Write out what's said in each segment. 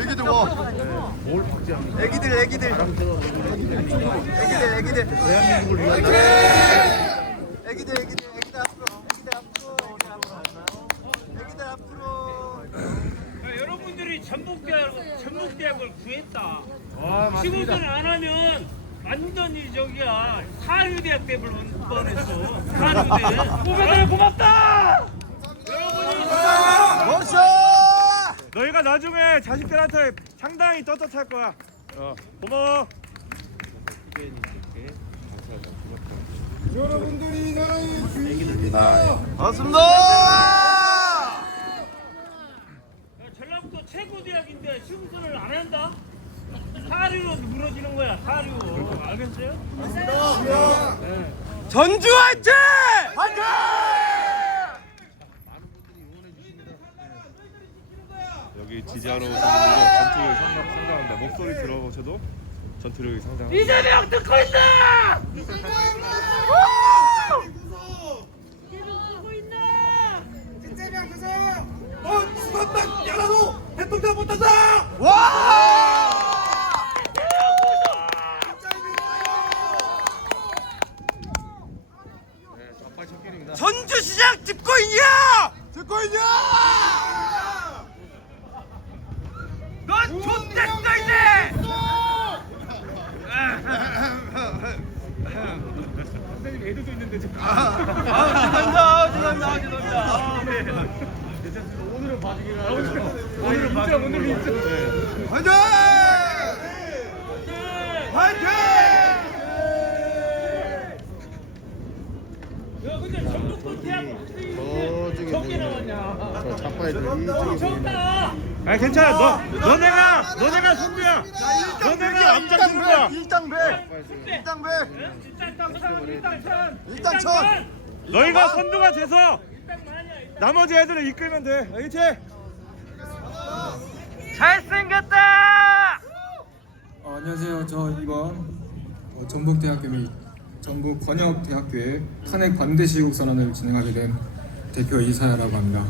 애기들 뭐? 뭘 박제합니까? 애기들 대한민국을 위한 애기들 앞으로 여러분들이 전북대학을 구했다. 시공선을 안 하면 완전히 저기야 사유대학 때 뻔했어. 사유대. 후배들 고맙다. 멋있어! 너희가 나중에 자식들한테 상당히 떳떳할 거야. 고마워. 여러분들이 나라의 주인입니다. 반갑습니다! 전라북도 최고 대학인데 시공선을 안 한다? 사료로 무너지는 거야. 사료. 알겠어요? 전주 화이팅! 화이팅! 여기 지지하러 오신 분들도 전투력이 상당합니다. 목소리 들어보셔도 전투력이 상당합니다. 이재명 듣고 있어! 수건만 열어도 대통령 못한다. 와! 전주시장 듣고 있냐? 듣고 있냐? 넌 존댓도 있네! 선생님 애들도 있는데 지금. 죄송합니다. 오늘은 봐주기로 하죠. 오늘은 인정. 화이팅! 화이팅! 야, 근데 전북도 대학 저쪽에 적게 나왔냐? 저 자빠이들이 이쪽에 적다! 아니 괜찮아. 너네가 선두야. 너네가 앞장서는 거야. 일당배! 일당 천! 너희가 선두가 돼서 나머지 애들을 이끌면 돼. 알겠지? 잘생겼다! 안녕하세요. 저 이번 전북대학교 및 전북권역대학교의 탄핵 반대 시국 선언을 진행하게 된 대표 이사야라고 합니다.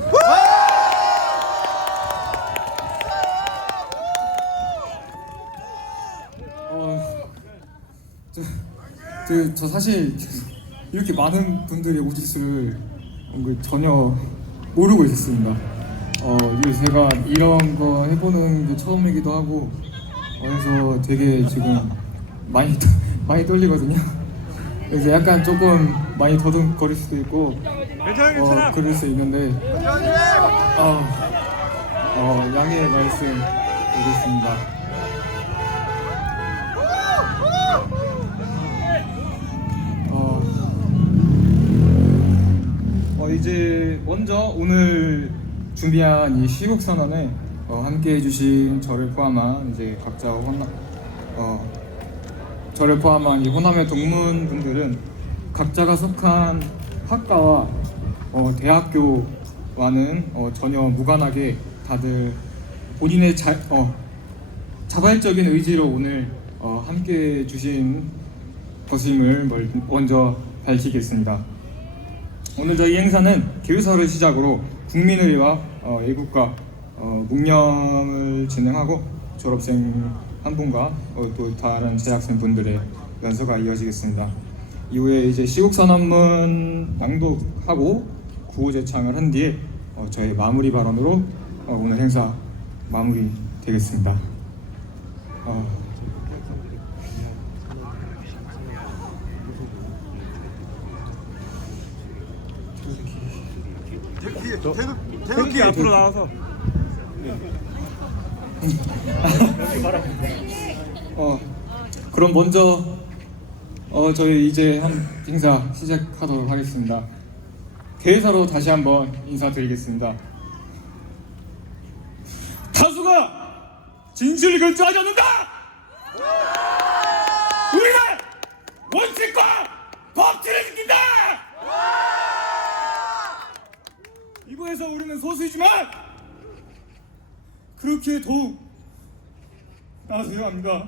저 사실 이렇게 많은 분들이 오실 줄 전혀 모르고 있었습니다. 이게 제가 이런 거 해보는 게 처음이기도 하고 그래서 되게 지금 많이 떨리거든요. 그래서 약간 조금 많이 더듬거릴 수도 있고 괜찮아. 그럴 수 있는데 양해의 말씀 드리겠습니다. 이제 먼저 오늘 준비한 이 시국 선언에 함께 해주신 저를 포함한 이제 각자 저를 포함한 이 호남의 동문분들은 각자가 속한 학과와 대학교와는 전혀 무관하게 다들 본인의 자발적인 의지로 오늘 함께 해주신 것임을 먼저 밝히겠습니다. 오늘 저희 행사는 개유사를 시작으로 국민의회와 애국가 묵념을 진행하고 졸업생 한 분과 또 다른 재학생 분들의 연서가 이어지겠습니다. 이후에 이제 시국선언문 낭독하고 구호제창을 한 뒤에 저희 마무리 발언으로 오늘 행사 마무리되겠습니다. 태극기 앞으로 나와서. 그럼 먼저 저희 이제 한 행사 시작하도록 하겠습니다. 개회사로 다시 한번 인사드리겠습니다. 다수가 진실을 결정하지 않는다! 우리는 원칙과 법치를 지킨다! 이거에서 우리는 소수이지만 그렇게 더욱 나서야 합니다.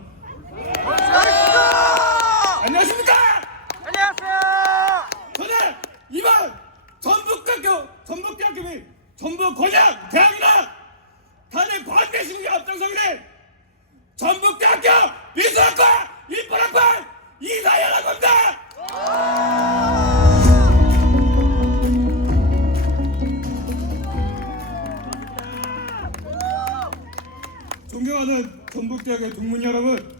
안녕하십니까? 한국대학의 동문 여러분,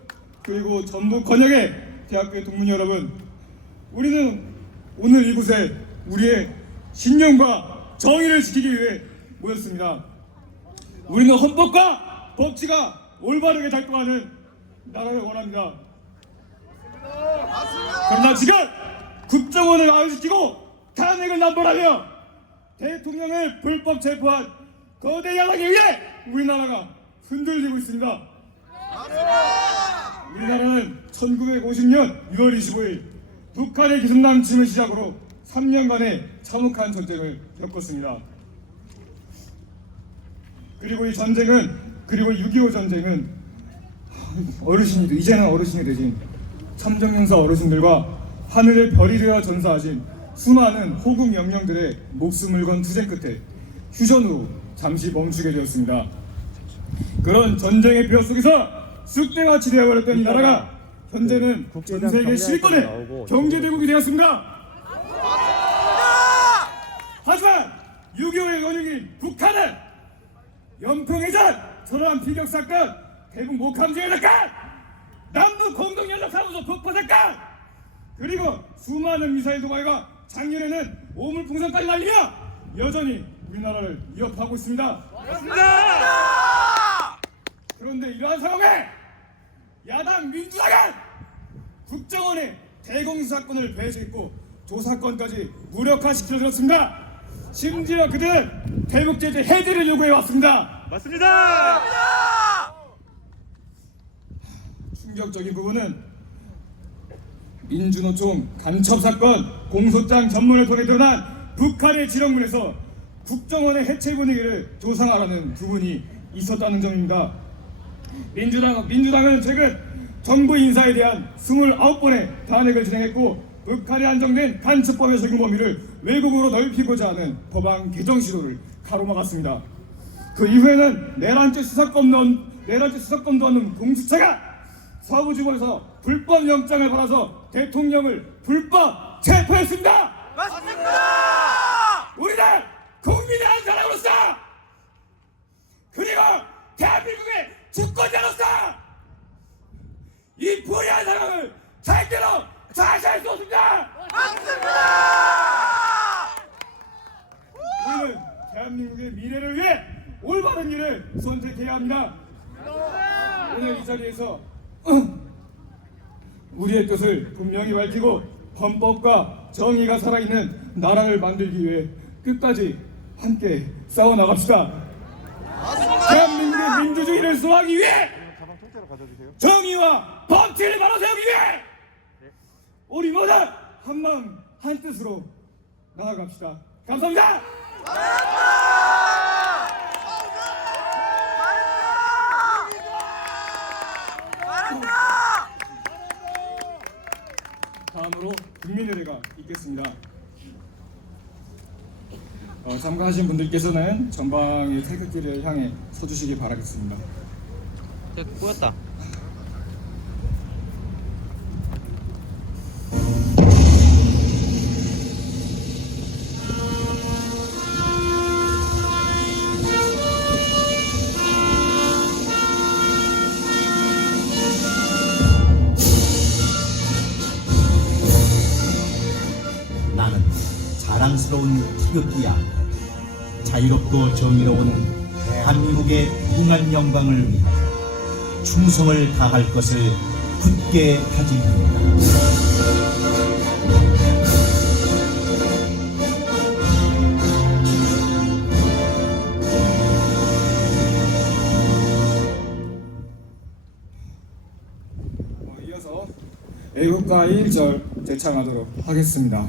그리고 전북 권역의 대학교의 동문 여러분, 우리는 오늘 이곳에 우리의 신념과 정의를 지키기 위해 모였습니다. 우리는 헌법과 법치가 올바르게 작동하는 나라를 원합니다. 그러나 지금 국정원을 아웃시키고 탄핵을 남발하며 대통령을 불법 체포한 거대 야당에 의해 우리나라가 흔들리고 있습니다. 우리나라는 1950년 6월 25일 북한의 기습남침을 시작으로 3년간의 참혹한 전쟁을 겪었습니다. 그리고 이 전쟁은, 그리고 6.25 전쟁은 어르신이, 이제는 어르신이 되신 참정연사 어르신들과 하늘의 별이 되어 전사하신 수많은 호국 명령들의 목숨을 건 투쟁 끝에 휴전으로 잠시 멈추게 되었습니다. 그런 전쟁의 뼈 속에서 쑥대같이 되어버렸던 이 나라가 현재는 전 세계 10위권의 경제대국이 되었습니다. 하지만 6.25의 원흉인 북한은 연평해전, 천안 피격사건, 대북 목함지회 사건, 남북 공동연락사무소 폭파 사건, 그리고 수많은 미사일 도발과 작년에는 오물풍선까지 날리며 여전히 우리나라를 위협하고 있습니다. 그런데 이러한 상황에 야당 민주당은 국정원의 대공수사권을 배제했고 조사권까지 무력화시켜줬습니다. 심지어 그들은 대북제재 해제를 요구해왔습니다. 맞습니다. 충격적인 부분은 민주노총 간첩사건 공소장 전문을 통해 드러난 북한의 지령문에서 국정원의 해체 분위기를 조성하라는 부분이 있었다는 점입니다. 민주당은 최근 정부 인사에 대한 29번의 탄핵을 진행했고 북한에 한정된 간첩법의 적용 범위를 외국으로 넓히고자 하는 법안 개정 시도를 가로막았습니다. 그 이후에는 내란죄 수사권도 없는 공수처가 서부지법에서 불법 영장을 받아서 대통령을 불법 체포했습니다. 맞습니다. 우리는 국민의 한 사람으로서, 그리고 대한민국의 주권자로서 이 불의한 상황을 절대로 자시할 수 없습니다. 맞습니다. 우리는 대한민국의 미래를 위해 올바른 일을 선택해야 합니다. 오늘 이 자리에서 우리의 뜻을 분명히 밝히고 헌법과 정의가 살아있는 나라를 만들기 위해 끝까지 함께 싸워나갑시다. 대한민국의 민주주의를 수호하기 위해, 정의와 법치를 바로 세우기 위해 우리 모두 한마음 한뜻으로 나아갑시다. 감사합니다. 다음으로 국민의례가 있겠습니다. 참가하신 분들께서는 전방의 태극기를 향해 서주시기 바라겠습니다. 꼬였다. 나는 자랑스러운 태극기 앞에 자유롭고 정의로운 대한민국의 무궁한 영광을 위하여 충성을 다할 것을 굳게 다짐합니다. 이어서 애국가의 1절 제창하도록 하겠습니다.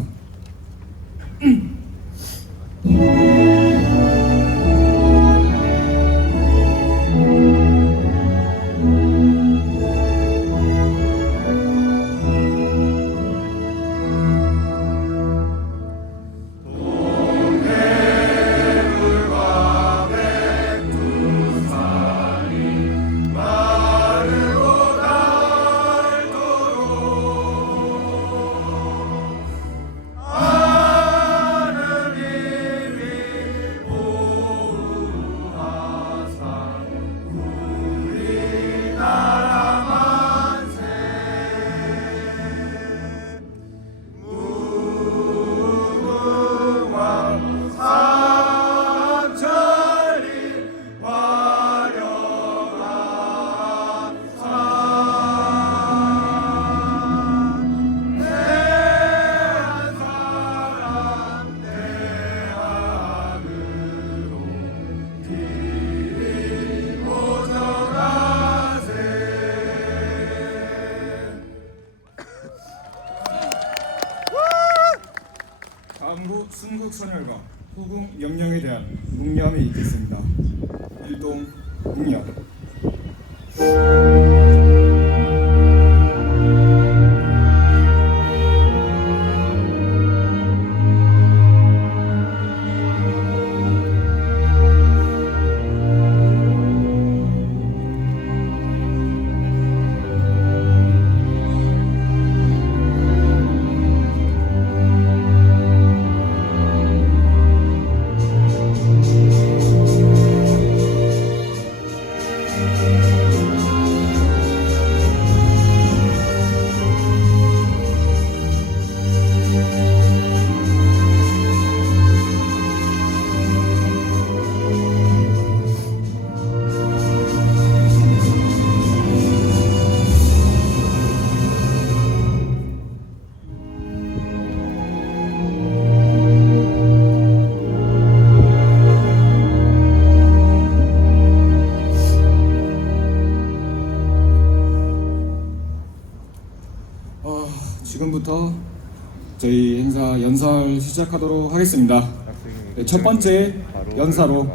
당부 순국 선열과 후궁 명령에 대한 묵념이 있겠습니다. 일동 묵념. 지금부터 저희 행사 연사를 시작하도록 하겠습니다. 네, 첫 번째 연사로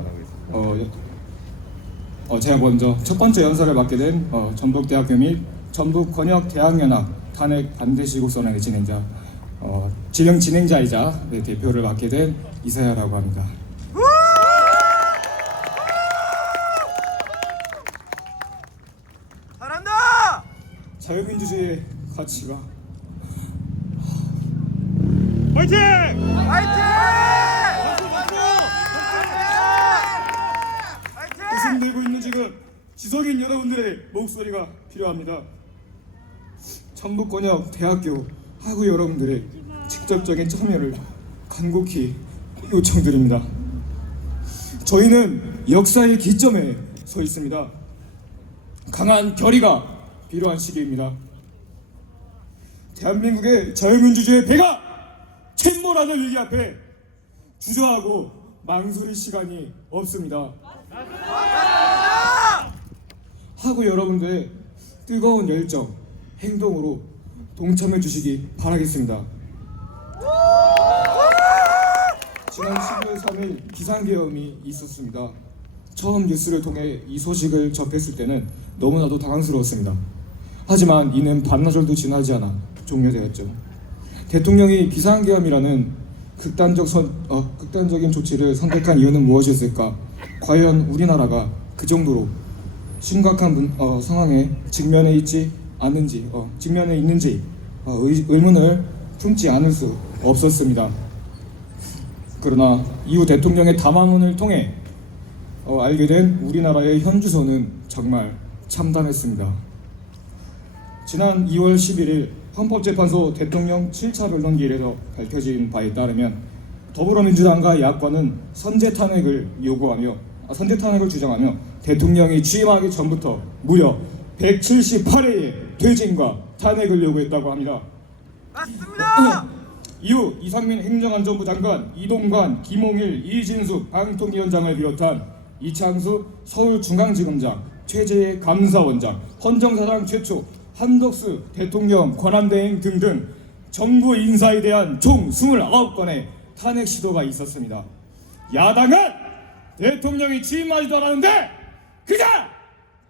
제가 먼저 첫 번째 연사를 맡게 된 전북대학교 및 전북권역대학연합 탄핵 반대시국선언의 진행자 진행 진행자이자 대표를 맡게 된 이사야라고 합니다. 잘한다! 자유민주주의의 가치가 화이팅! 웃음 들고 있는 지금 지성인 여러분들의 목소리가 필요합니다. 전북권역 대학교 학우 여러분들의 직접적인 참여를 간곡히 요청드립니다. 저희는 역사의 기점에 서 있습니다. 강한 결의가 필요한 시기입니다. 대한민국의 자유민주주의의 배가 침몰하는 위기 앞에 주저하고 망설일 시간이 없습니다. 하고 여러분들의 뜨거운 열정, 행동으로 동참해 주시기 바라겠습니다. 지난 12월 3일 비상계엄이 있었습니다. 처음 뉴스를 통해 이 소식을 접했을 때는 너무나도 당황스러웠습니다. 하지만 이는 반나절도 지나지 않아 종료되었죠. 대통령이 비상계엄이라는 극단적인 조치를 선택한 이유는 무엇이었을까? 과연 우리나라가 그 정도로 심각한 상황에 직면해 있는지 의문을 품지 않을 수 없었습니다. 그러나 이후 대통령의 담화문을 통해 알게 된 우리나라의 현주소는 정말 참담했습니다. 지난 2월 11일 헌법재판소 대통령 7차 변론기일에서 밝혀진 바에 따르면 더불어민주당과 야권은 선제 탄핵을 주장하며 대통령이 취임하기 전부터 무려 178회의 퇴진과 탄핵을 요구했다고 합니다. 맞습니다! 이후 이상민 행정안전부 장관, 이동관, 김홍일, 이진숙 방통위원장을 비롯한 이창수 서울중앙지검장, 최재해 감사원장, 헌정사상 최초 한덕수 대통령 권한대행 등등 정부 인사에 대한 총 29건의 탄핵 시도가 있었습니다. 야당은 대통령이 취임하지도 않았는데 그냥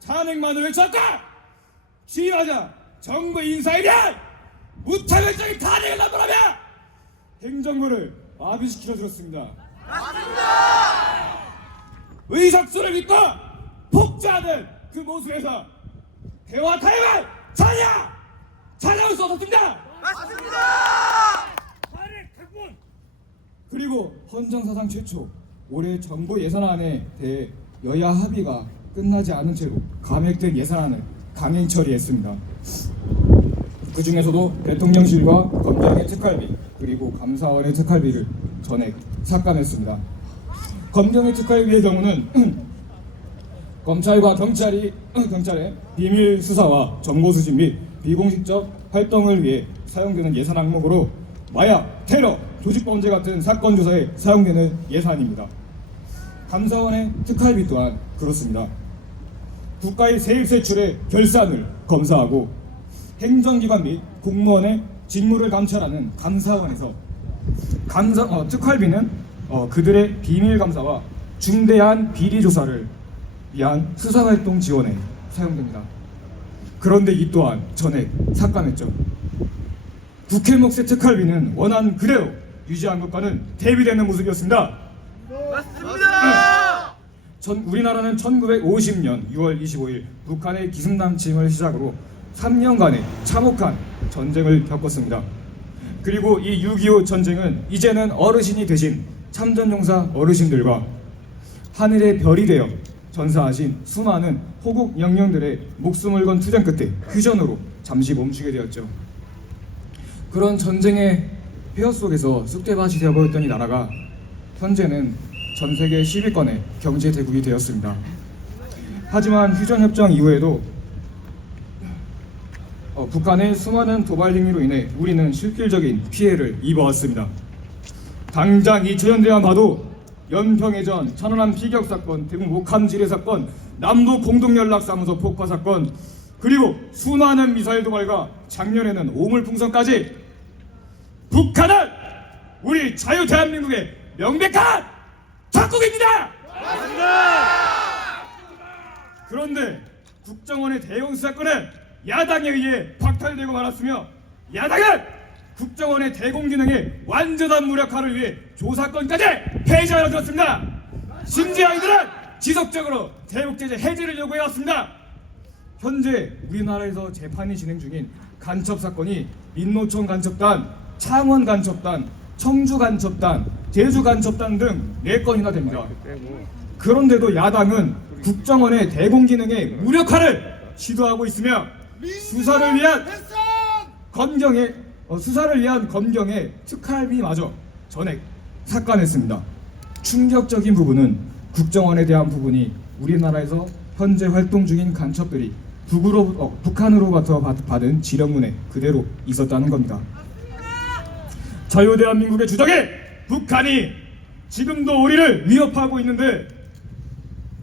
탄핵만을 외쳤고 취임하자 정부 인사에 대한 무차별적인 탄핵을 남발하며 행정부를 마비시켜 들었습니다. 맞습니다! 의석수를 믿고 폭주하는 그 모습에서 대화 타협을 전혀 찾아올 수 없었습니다. 맞습니다! 탄핵 각본! 그리고 헌정사상 최초 올해 정부 예산안에 대해 여야 합의가 끝나지 않은 채로 감액된 예산안을 강행 처리했습니다. 그 중에서도 대통령실과 검경의 특활비 그리고 감사원의 특활비를 전액 삭감했습니다. 검경의 특활비의 경우는 검찰과 경찰의 비밀 수사와 정보 수집 및 비공식적 활동을 위해 사용되는 예산 항목으로 마약, 테러, 조직범죄 같은 사건 조사에 사용되는 예산입니다. 감사원의 특활비 또한 그렇습니다. 국가의 세입 세출의 결산을 검사하고 행정기관 및 공무원의 직무를 감찰하는 감사원에서 특활비는 그들의 비밀 감사와 중대한 비리 조사를 위한 수사활동 지원에 사용됩니다. 그런데 이 또한 전액 삭감했죠. 국회 몫의 특활비는 원안 그대로 유지한 것과는 대비되는 모습이었습니다. 맞습니다. 우리나라는 1950년 6월 25일 북한의 기습남침을 시작으로 3년간의 참혹한 전쟁을 겪었습니다. 그리고 이 6.25 전쟁은 이제는 어르신이 되신 참전용사 어르신들과 하늘의 별이 되어 전사하신 수많은 호국 영령들의 목숨을 건 투쟁 끝에 휴전으로 잠시 멈추게 되었죠. 그런 전쟁의 폐허 속에서 쑥대밭이 되어버렸던 이 나라가 현재는 전 세계 10위권의 경제 대국이 되었습니다. 하지만 휴전협정 이후에도 북한의 수많은 도발 행위로 인해 우리는 실질적인 피해를 입어왔습니다. 당장 2000년대만 봐도 연평해전, 천안함 피격 사건, 대구 목함 지뢰 사건, 남북 공동연락사무소 폭파 사건, 그리고 수많은 미사일 도발과 작년에는 오물풍선까지 북한은 우리 자유 대한민국의 명백한 적국입니다. 그런데 국정원의 대형 수사권은 야당에 의해 박탈되고 말았으며 야당은 국정원의 대공 기능의 완전한 무력화를 위해 조사권까지 폐지하여 들었습니다. 심지어 이들은 지속적으로 대북제재 해제를 요구해왔습니다. 현재 우리나라에서 재판이 진행 중인 간첩 사건이 민노총 간첩단, 창원 간첩단, 청주 간첩단, 제주 간첩단 등 4건이나 됩니다. 그런데도 야당은 국정원의 대공 기능의 무력화를 시도하고 있으며 수사를 위한 검경의 특활비마저 전액 삭감했습니다. 충격적인 부분은 국정원에 대한 부분이 우리나라에서 현재 활동 중인 간첩들이 북한으로부터 받은 지령문에 그대로 있었다는 겁니다. 자유대한민국의 주적이 북한이 지금도 우리를 위협하고 있는데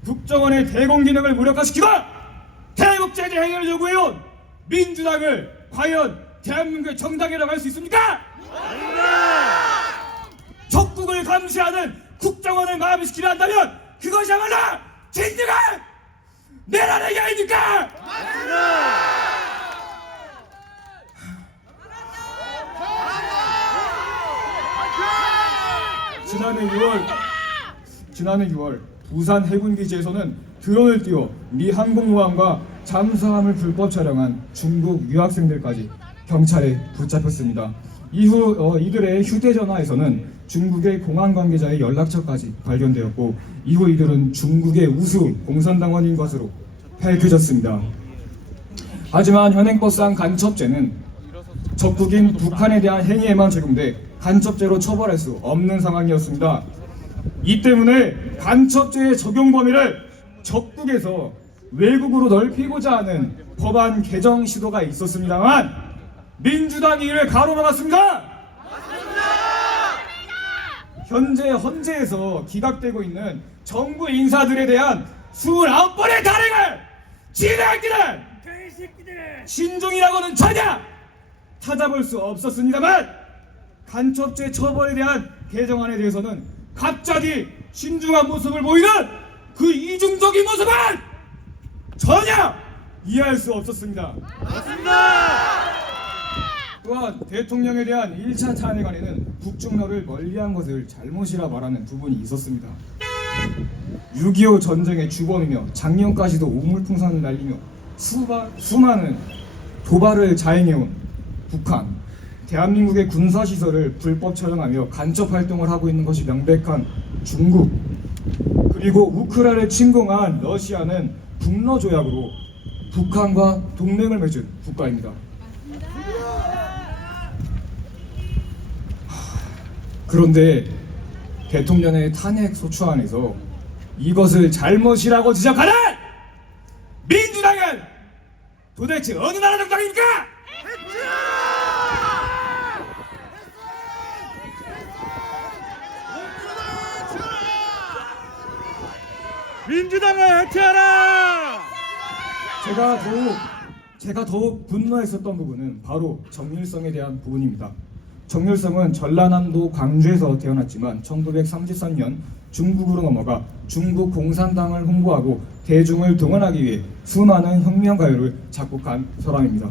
국정원의 대공기능을 무력화시키고 대북제재 행위를 요구해온 민주당을 과연 대한민국의 정당이라고 할 수 있습니까? 적국을 감시하는 국정원을 마비시키려 한다면 그것이야말로 진정한 내란의 아닙니까? 지난해 6월 부산 해군기지에서는 드론을 띄워 미 항공모함과 잠수함을 불법 촬영한 중국 유학생들까지 경찰에 붙잡혔습니다. 이후 이들의 휴대전화에서는 중국의 공안 관계자의 연락처까지 발견되었고 이후 이들은 중국의 우수 공산당원인 것으로 밝혀졌습니다. 하지만 현행법상 간첩죄는 적국인 북한에 대한 행위에만 적용돼 간첩죄로 처벌할 수 없는 상황이었습니다. 이 때문에 간첩죄의 적용 범위를 적국에서 외국으로 넓히고자 하는 법안 개정 시도가 있었습니다만 민주당이 이를 가로막았습니다. 현재 헌재에서 기각되고 있는 정부 인사들에 대한 29번의 단행을 진행하기는 신중이라고는 전혀 찾아볼 수 없었습니다만 간첩죄 처벌에 대한 개정안에 대해서는 갑자기 신중한 모습을 보이는 그 이중적인 모습은 전혀 이해할 수 없었습니다. 또한 대통령에 대한 1차 탄핵안에는 북중러를 멀리한 것을 잘못이라 말하는 부분이 있었습니다. 6.25 전쟁의 주범이며 작년까지도 우물풍선을 날리며 수많은 도발을 자행해온 북한, 대한민국의 군사시설을 불법 촬영하며 간첩 활동을 하고 있는 것이 명백한 중국, 그리고 우크라이나를 침공한 러시아는 북러 조약으로 북한과 동맹을 맺은 국가입니다. 그런데 대통령의 탄핵 소추안에서 이것을 잘못이라고 지적하는 민주당은 도대체 어느 나라 정당입니까? 민주당을 해체하라! 제가 더욱 분노했었던 부분은 바로 정일성에 대한 부분입니다. 정률성은 전라남도 광주에서 태어났지만 1933년 중국으로 넘어가 중국 공산당을 홍보하고 대중을 동원하기 위해 수많은 혁명가요를 작곡한 사람입니다.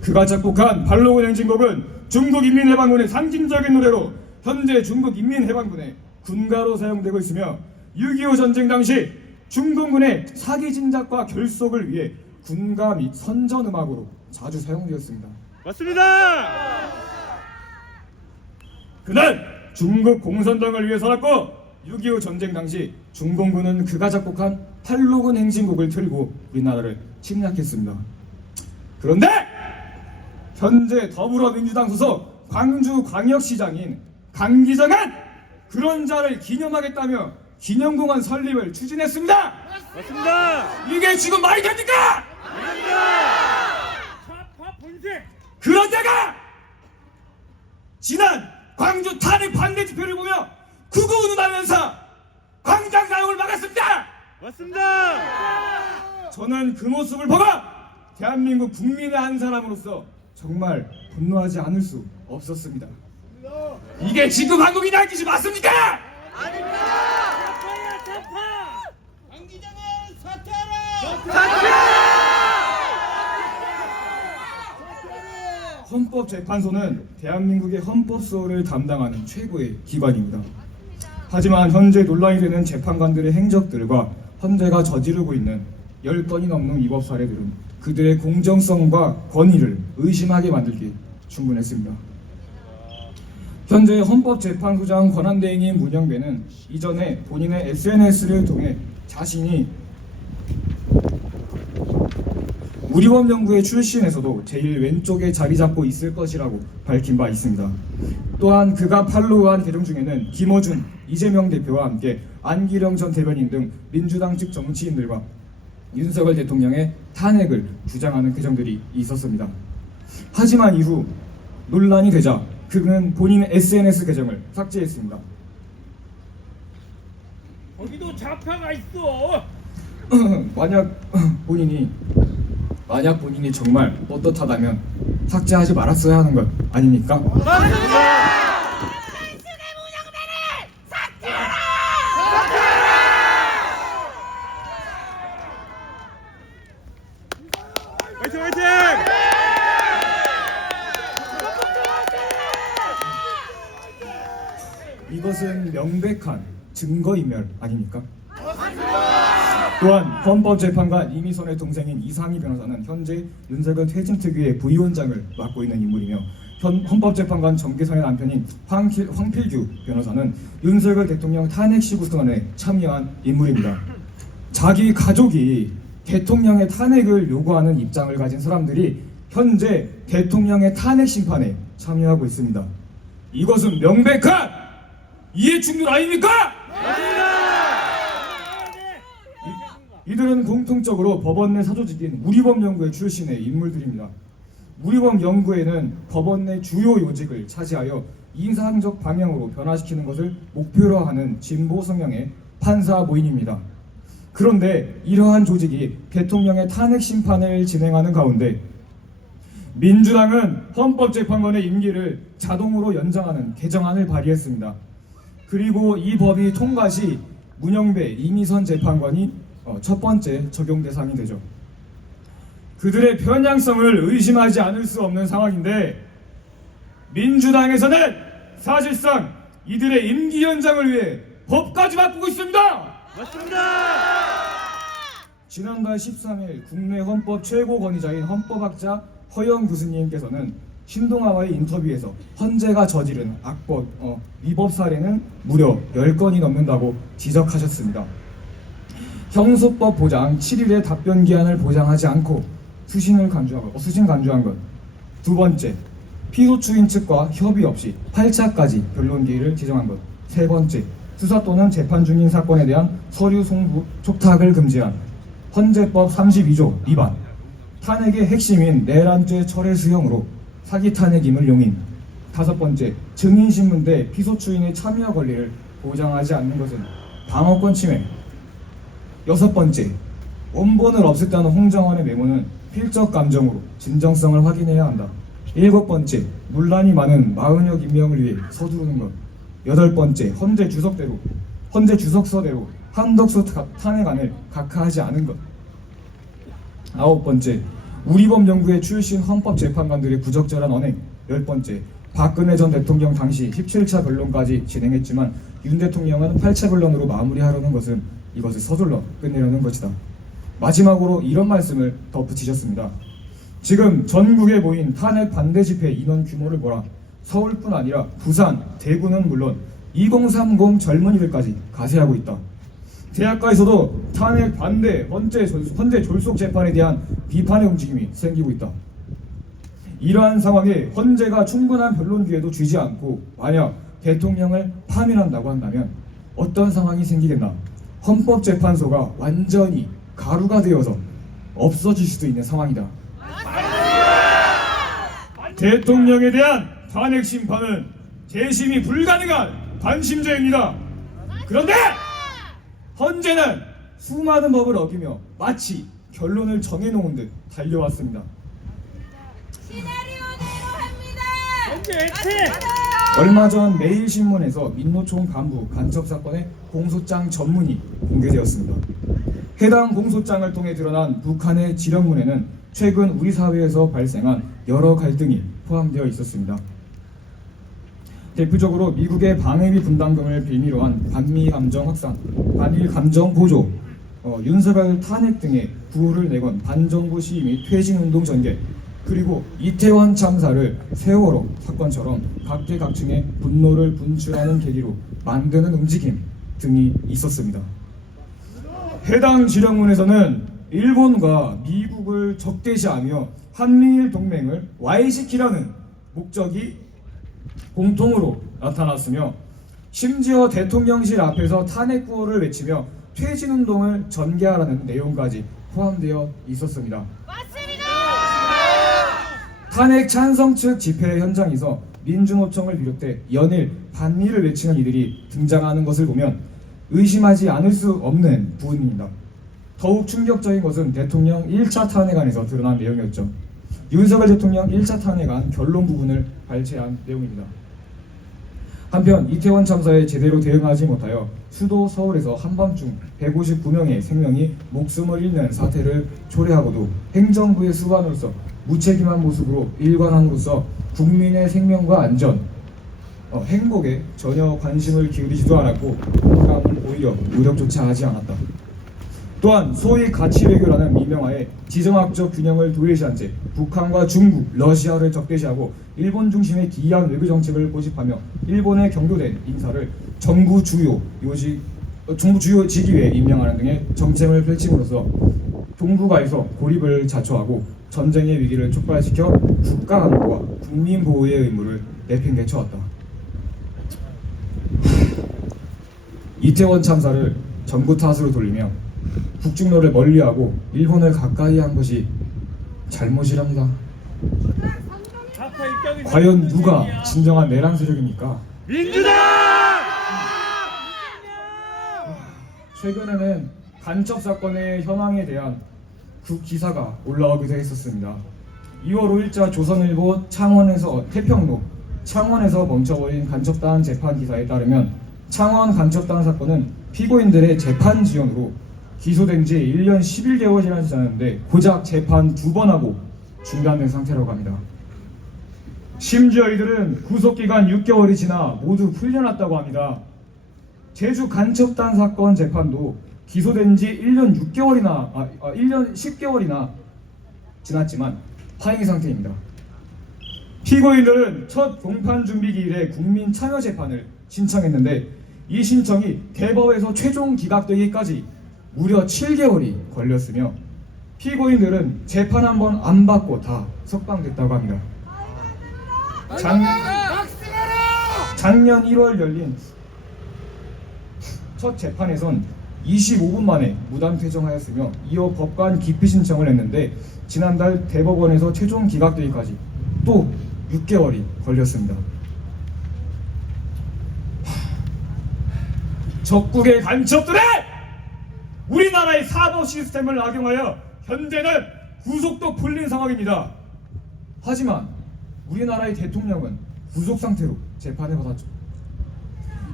그가 작곡한 팔로운 행진곡은 중국인민해방군의 상징적인 노래로 현재 중국인민해방군의 군가로 사용되고 있으며 6.25 전쟁 당시 중공군의 사기 진작과 결속을 위해 군가 및 선전 음악으로 자주 사용되었습니다. 맞습니다. 그는 중국 공산당을 위해 살았고 6.25 전쟁 당시 중공군은 그가 작곡한 팔로군 행진곡을 틀고 우리나라를 침략했습니다. 그런데 현재 더불어민주당 소속 광주광역시장인 강 기장은 그런 자를 기념하겠다며 기념공원 설립을 추진했습니다. 맞습니다. 이게 지금 말이 됩니까? 좌파 본색. 그런데가 지난 광주 탄핵 반대 집회를 보며 구구 운운하면서 광장 가용을 막았습니다. 맞습니다. 저는 그 모습을 보고 대한민국 국민의 한 사람으로서 정말 분노하지 않을 수 없었습니다. 이게 지금 한국인의 짓이 맞습니까? 좌파야 좌파. 헌법재판소는 대한민국의 헌법소를 담당하는 최고의 기관입니다. 하지만 현재 논란이 되는 재판관들의 행적들과 헌재가 저지르고 있는 10건이 넘는 위법 사례들은 그들의 공정성과 권위를 의심하게 만들기 충분했습니다. 현재 헌법재판소장 권한대행인 문영배는 이전에 본인의 SNS를 통해 자신이 우리법연구회 출신에서도 제일 왼쪽에 자리 잡고 있을 것이라고 밝힌 바 있습니다. 또한 그가 팔로우한 계정 중에는 김어준, 이재명 대표와 함께 안기령 전 대변인 등 민주당 측 정치인들과 윤석열 대통령의 탄핵을 주장하는 계정들이 있었습니다. 하지만 이후 논란이 되자 그는 본인의 SNS 계정을 삭제했습니다. 거기도 좌파가 있어. 만약 본인이 정말 떳떳하다면 삭제하지 말았어야 하는 것 아닙니까? 화이팅 화이팅! 이것은 명백한 증거인멸 아닙니까? 또한 헌법재판관 이미선의 동생인 이상희 변호사는 현재 윤석열 퇴진특위의 부위원장을 맡고 있는 인물이며 헌법재판관 정계선의 남편인 황필규 변호사는 윤석열 대통령 탄핵 시구선언에 참여한 인물입니다. 자기 가족이 대통령의 탄핵을 요구하는 입장을 가진 사람들이 현재 대통령의 탄핵 심판에 참여하고 있습니다. 이것은 명백한 이해충돌 아닙니까? 이들은 공통적으로 법원 내 사조직인 우리법연구회 출신의 인물들입니다. 우리법연구회는 법원 내 주요 요직을 차지하여 인사학적 방향으로 변화시키는 것을 목표로 하는 진보 성향의 판사 모임입니다. 그런데 이러한 조직이 대통령의 탄핵 심판을 진행하는 가운데 민주당은 헌법재판관의 임기를 자동으로 연장하는 개정안을 발의했습니다. 그리고 이 법이 통과 시 문영배, 이미선 재판관이 첫 번째 적용 대상이 되죠. 그들의 편향성을 의심하지 않을 수 없는 상황인데 민주당에서는 사실상 이들의 임기 연장을 위해 법까지 바꾸고 있습니다. 맞습니다. 지난달 13일 국내 헌법 최고 권위자인 헌법학자 허영 교수님께서는 신동아와의 인터뷰에서 헌재가 저지른 악법, 위법 사례는 무려 10건이 넘는다고 지적하셨습니다. 형소법 보장 7일의 답변 기한을 보장하지 않고 수신 간주한 것. 두 번째, 피소추인 측과 협의 없이 8차까지 변론 기일을 지정한 것. 세 번째, 수사 또는 재판 중인 사건에 대한 서류 송부 촉탁을 금지한 헌재법 32조 위반. 탄핵의 핵심인 내란죄 철회 수형으로 사기 탄핵임을 용인. 다섯 번째, 증인신문 대 피소추인의 참여 권리를 보장하지 않는 것은 방어권 침해. 여섯 번째, 원본을 없앴다는 홍정원의 메모는 필적 감정으로 진정성을 확인해야 한다. 7번째, 논란이 많은 마은혁 임명을 위해 서두르는 것. 8번째, 헌재 주석서대로 한덕수 탄핵안을 각하하지 않은 것. 9번째, 우리법 연구회 출신 헌법재판관들의 부적절한 언행. 10번째, 박근혜 전 대통령 당시 17차 변론까지 진행했지만 윤 대통령은 8차 변론으로 마무리하려는 것은 이것을 서둘러 끝내려는 것이다. 마지막으로 이런 말씀을 덧붙이셨습니다. 지금 전국에 모인 탄핵 반대 집회 인원 규모를 보라. 서울뿐 아니라 부산, 대구는 물론 2030 젊은이들까지 가세하고 있다. 대학가에서도 탄핵 반대, 헌재 졸속 재판에 대한 비판의 움직임이 생기고 있다. 이러한 상황에 헌재가 충분한 변론 기회도 주지 않고 만약 대통령을 파면한다고 한다면 어떤 상황이 생기겠나? 헌법재판소가 완전히 가루가 되어서 없어질 수도 있는 상황이다. 대통령에 대한 탄핵 심판은 재심이 불가능한 관심죄입니다. 그런데 헌재는 수많은 법을 어기며 마치 결론을 정해놓은 듯 달려왔습니다. 얼마 전 매일신문에서 민노총 간부 간첩 사건의 공소장 전문이 공개되었습니다. 해당 공소장을 통해 드러난 북한의 지령문에는 최근 우리 사회에서 발생한 여러 갈등이 포함되어 있었습니다. 대표적으로 미국의 방해비 분담금을 빌미로 한 반미 감정 확산, 반일 감정 보조, 윤석열 탄핵 등의 구호를 내건 반정부 시위 및 퇴진운동 전개, 그리고 이태원 참사를 세월호 사건처럼 각계각층의 분노를 분출하는 계기로 만드는 움직임 등이 있었습니다. 해당 지령문에서는 일본과 미국을 적대시하며 한미일 동맹을 와해시키려는 목적이 공통으로 나타났으며 심지어 대통령실 앞에서 탄핵 구호를 외치며 퇴진운동을 전개하라는 내용까지 포함되어 있었습니다. 탄핵 찬성 측 집회 현장에서 민주노총을 비롯해 연일 반미를 외치는 이들이 등장하는 것을 보면 의심하지 않을 수 없는 부분입니다. 더욱 충격적인 것은 대통령 1차 탄핵안에서 드러난 내용이었죠. 윤석열 대통령 1차 탄핵안 결론 부분을 발췌한 내용입니다. 한편 이태원 참사에 제대로 대응하지 못하여 수도 서울에서 한밤중 159명의 생명이 목숨을 잃는 사태를 초래하고도 행정부의 수반으로서 무책임한 모습으로 일관함으로써 국민의 생명과 안전, 행복에 전혀 관심을 기울이지도 않았고 오히려 노력조차 하지 않았다. 또한 소위 가치 외교라는 미명하에 지정학적 균형을 도외시한 채 북한과 중국, 러시아를 적대시하고 일본 중심의 기이한 외교 정책을 고집하며 일본에 경도된 인사를 정부 주요 직위에 임명하는 등의 정책을 펼침으로써 동북아에서 고립을 자초하고 전쟁의 위기를 촉발시켜 국가 안보와 국민 보호의 의무를 내팽개쳐왔다. 이태원 참사를 정부 탓으로 돌리며 북중로를 멀리하고 일본을 가까이 한 것이 잘못이랍니다. 과연 누가 진정한 내란 세력입니까? 민주당! 최근에는 간첩 사건의 현황에 대한 기사가 올라오기도 했었습니다. 2월 5일자 조선일보 태평로 창원에서 멈춰버린 간첩단 재판 기사에 따르면 창원 간첩단 사건은 피고인들의 재판 지연으로 기소된 지 1년 11개월이나 지났는데 고작 재판 2번 하고 중단된 상태라고 합니다. 심지어 이들은 구속기간 6개월이 지나 모두 풀려났다고 합니다. 제주 간첩단 사건 재판도 기소된 지 1년 10개월이나 지났지만 파행 상태입니다. 피고인들은 첫 공판 준비 기일에 국민 참여 재판을 신청했는데 이 신청이 대법에서 최종 기각되기까지 무려 7개월이 걸렸으며 피고인들은 재판 한 번 안 받고 다 석방됐다고 합니다. 작년 1월 열린 첫 재판에선 25분 만에 무단 퇴정하였으며 이어 법관 기피 신청을 했는데 지난달 대법원에서 최종 기각되기까지 또 6개월이 걸렸습니다. 적국의 간첩들의 우리나라의 사법 시스템을 악용하여 현재는 구속도 풀린 상황입니다. 하지만 우리나라의 대통령은 구속 상태로 재판을 받았죠.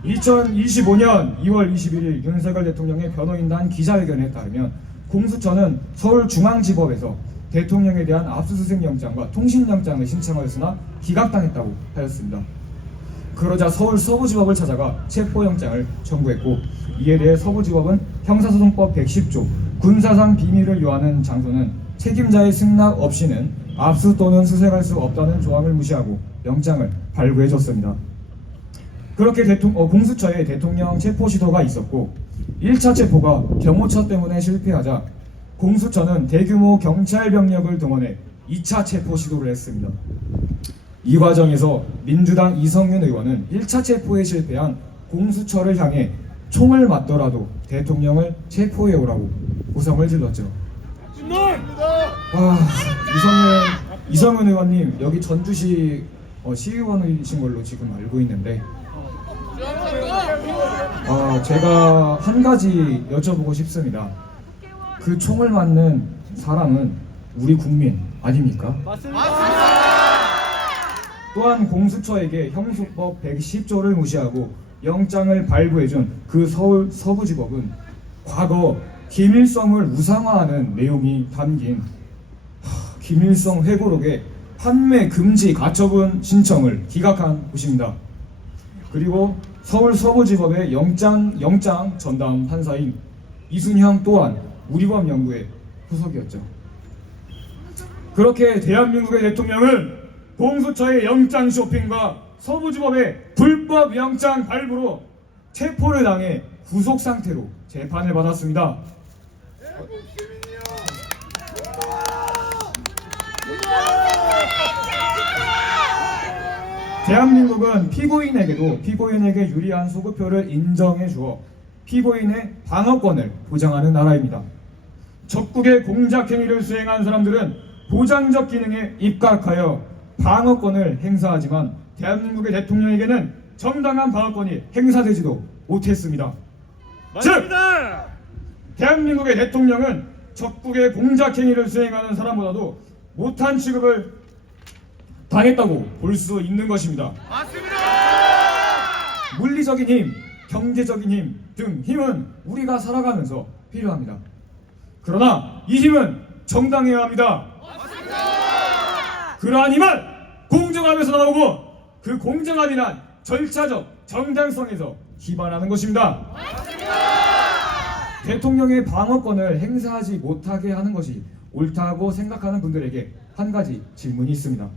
2025년 2월 21일 윤석열 대통령의 변호인단 기자회견에 따르면 공수처는 서울중앙지법에서 대통령에 대한 압수수색 영장과 통신영장을 신청하였으나 기각당했다고 하였습니다. 그러자 서울 서부지법을 찾아가 체포영장을 청구했고, 이에 대해 서부지법은 형사소송법 110조 군사상 비밀을 요하는 장소는 책임자의 승낙 없이는 압수 또는 수색할 수 없다는 조항을 무시하고 영장을 발부해줬습니다. 그렇게 공수처에 대통령 체포 시도가 있었고 1차 체포가 경호처 때문에 실패하자 공수처는 대규모 경찰 병력을 동원해 2차 체포 시도를 했습니다. 이 과정에서 민주당 이성윤 의원은 1차 체포에 실패한 공수처를 향해 총을 맞더라도 대통령을 체포해오라고 고성을 질렀죠. 이성윤 의원님 여기 전주시 시의원이신 걸로 지금 알고 있는데 제가 한 가지 여쭤보고 싶습니다. 그 총을 맞는 사람은 우리 국민 아닙니까? 또한 공수처에게 형수법 110조를 무시하고 영장을 발부해준 그 서울 서부지법은 과거 김일성을 우상화하는 내용이 담긴 김일성 회고록의 판매 금지 가처분 신청을 기각한 곳입니다. 그리고 서울 서부지법의 영장 전담 판사인 이순형 또한 우리법 연구의 후속이었죠. 그렇게 대한민국의 대통령은 공수처의 영장 쇼핑과 서부지법의 불법 영장 발부로 체포를 당해 구속 상태로 재판을 받았습니다. 대한민국은 피고인에게도 피고인에게 유리한 소급표를 인정해 주어 피고인의 방어권을 보장하는 나라입니다. 적국의 공작 행위를 수행한 사람들은 보장적 기능에 입각하여 방어권을 행사하지만 대한민국의 대통령에게는 정당한 방어권이 행사되지도 못했습니다. 맞습니다. 즉, 대한민국의 대통령은 적국의 공작 행위를 수행하는 사람보다도 못한 취급을 당했다고 볼 수 있는 것입니다. 맞습니다. 물리적인 힘, 경제적인 힘 등 힘은 우리가 살아가면서 필요합니다. 그러나 이 힘은 정당해야 합니다. 맞습니다. 그러한 힘은 공정함에서 나오고 그 공정함이란 절차적 정당성에서 기반하는 것입니다. 맞습니다. 대통령의 방어권을 행사하지 못하게 하는 것이 옳다고 생각하는 분들에게 한 가지 질문이 있습니다.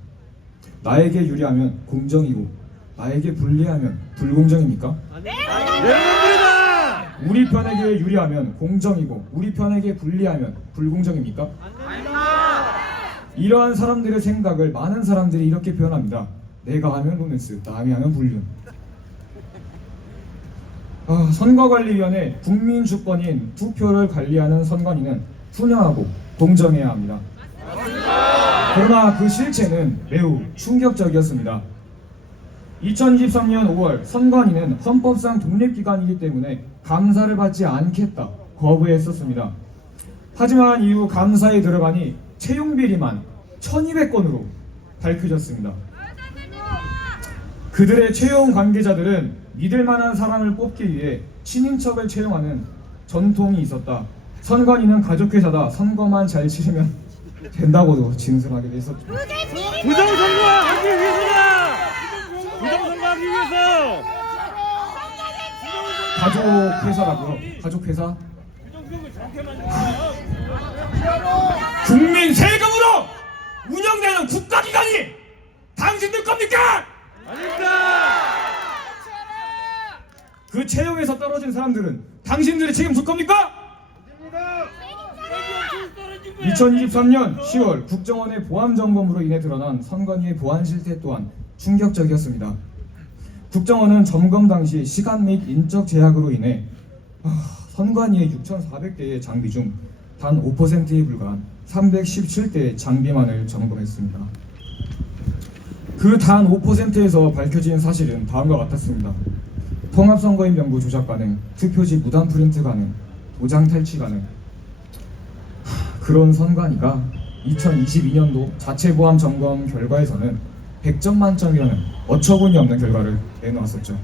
나에게 유리하면 공정이고 나에게 불리하면 불공정입니까? 네. 우리 편에게 유리하면 공정이고 우리 편에게 불리하면 불공정입니까? 이러한 사람들의 생각을 많은 사람들이 이렇게 표현합니다. 내가 하면 로맨스, 남이 하면 불륜. 선거관리위원회 국민주권인 투표를 관리하는 선관위는 투명하고 공정해야 합니다. 그러나 그 실체는 매우 충격적이었습니다. 2023년 5월 선관위는 헌법상 독립기관이기 때문에 감사를 받지 않겠다 거부했었습니다. 하지만 이후 감사에 들어가니 채용비리만 1200건으로 밝혀졌습니다. 그들의 채용 관계자들은 믿을만한 사람을 뽑기 위해 친인척을 채용하는 전통이 있었다. 선관위는 가족회사다. 선거만 잘 치르면 된다고도 진술하기도 했었죠. 부정선거하기 위해서다. 부정선거하기 위해서. 가족회사라고요? 가족회사? 국민 세금으로 운영되는 국가기관이 당신들 겁니까? 아닙니다. 그 채용에서 떨어진 사람들은 당신들이 책임질 겁니까? 2023년 10월 국정원의 보안 점검으로 인해 드러난 선관위의 보안 실태 또한 충격적이었습니다. 국정원은 점검 당시 시간 및 인적 제약으로 인해 선관위의 6,400대의 장비 중 단 5%에 불과한 317대의 장비만을 점검했습니다. 그 단 5%에서 밝혀진 사실은 다음과 같았습니다. 통합선거인 명부 조작 가능, 투표지 무단 프린트 가능, 도장 탈취 가능. 그런 선관위가 2022년도 자체 보안 점검 결과에서는 100점 만점이라는 어처구니 없는 결과를 내놓았었죠.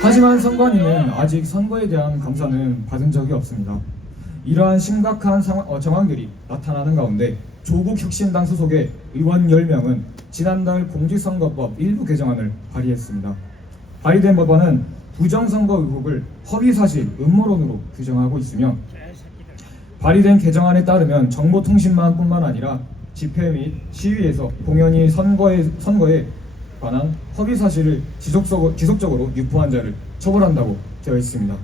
하지만 선관위는 아직 선거에 대한 감사는 받은 적이 없습니다. 이러한 심각한 정황들이 나타나는 가운데 조국혁신당 소속의 의원 10명은 지난달 공직선거법 일부 개정안을 발의했습니다. 발의된 법안은 부정선거 의혹을 허위사실, 음모론으로 규정하고 있으며 발의된 개정안에 따르면 정보통신망뿐만 아니라 집회 및 시위에서 공연히 선거에 관한 허위사실을 지속적으로 유포한 자를 처벌한다고 되어 있습니다.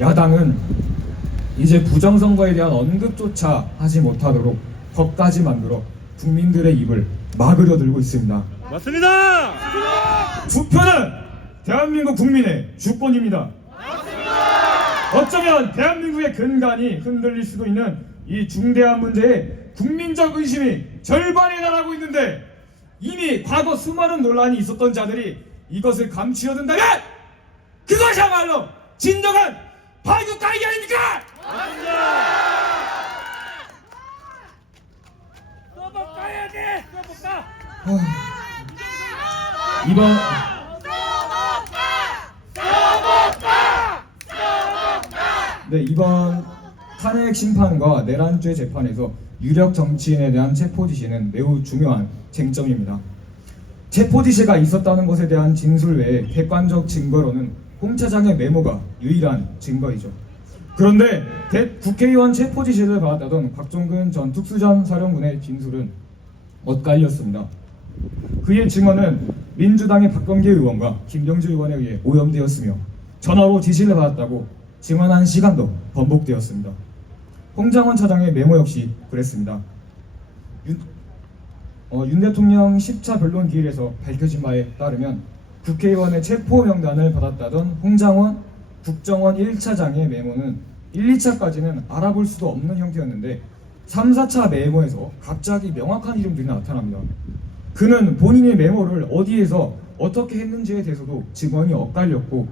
야당은 이제 부정선거에 대한 언급조차 하지 못하도록 법까지 만들어 국민들의 입을 막으려 들고 있습니다. 맞습니다. 투표는 대한민국 국민의 주권입니다. 어쩌면 대한민국의 근간이 흔들릴 수도 있는 이 중대한 문제에 국민적 의심이 절반에 달하고 있는데 이미 과거 수많은 논란이 있었던 자들이 이것을 감추려 든다면 그것이야말로 진정한 발국 가기 아닙니까? 써볼까야 돼. 써볼까? 이번 이번 탄핵 심판과 내란죄 재판에서 유력 정치인에 대한 체포 지시는 매우 중요한 쟁점입니다. 체포 지시가 있었다는 것에 대한 진술 외에 객관적 증거로는 홍 차장의 메모가 유일한 증거이죠. 그런데 국회의원 체포 지시를 받았다던 박종근 전 특수전 사령관의 진술은 엇갈렸습니다. 그의 증언은 민주당의 박범계 의원과 김병지 의원에 의해 오염되었으며 전화로 지시를 받았다고 증언한 시간도 번복되었습니다. 홍장원 차장의 메모 역시 그랬습니다. 윤 대통령 10차 변론 기일에서 밝혀진 바에 따르면 국회의원의 체포 명단을 받았다던 홍장원 국정원 1차장의 메모는 1, 2차까지는 알아볼 수도 없는 형태였는데 3, 4차 메모에서 갑자기 명확한 이름들이 나타납니다. 그는 본인의 메모를 어디에서 어떻게 했는지에 대해서도 증언이 엇갈렸고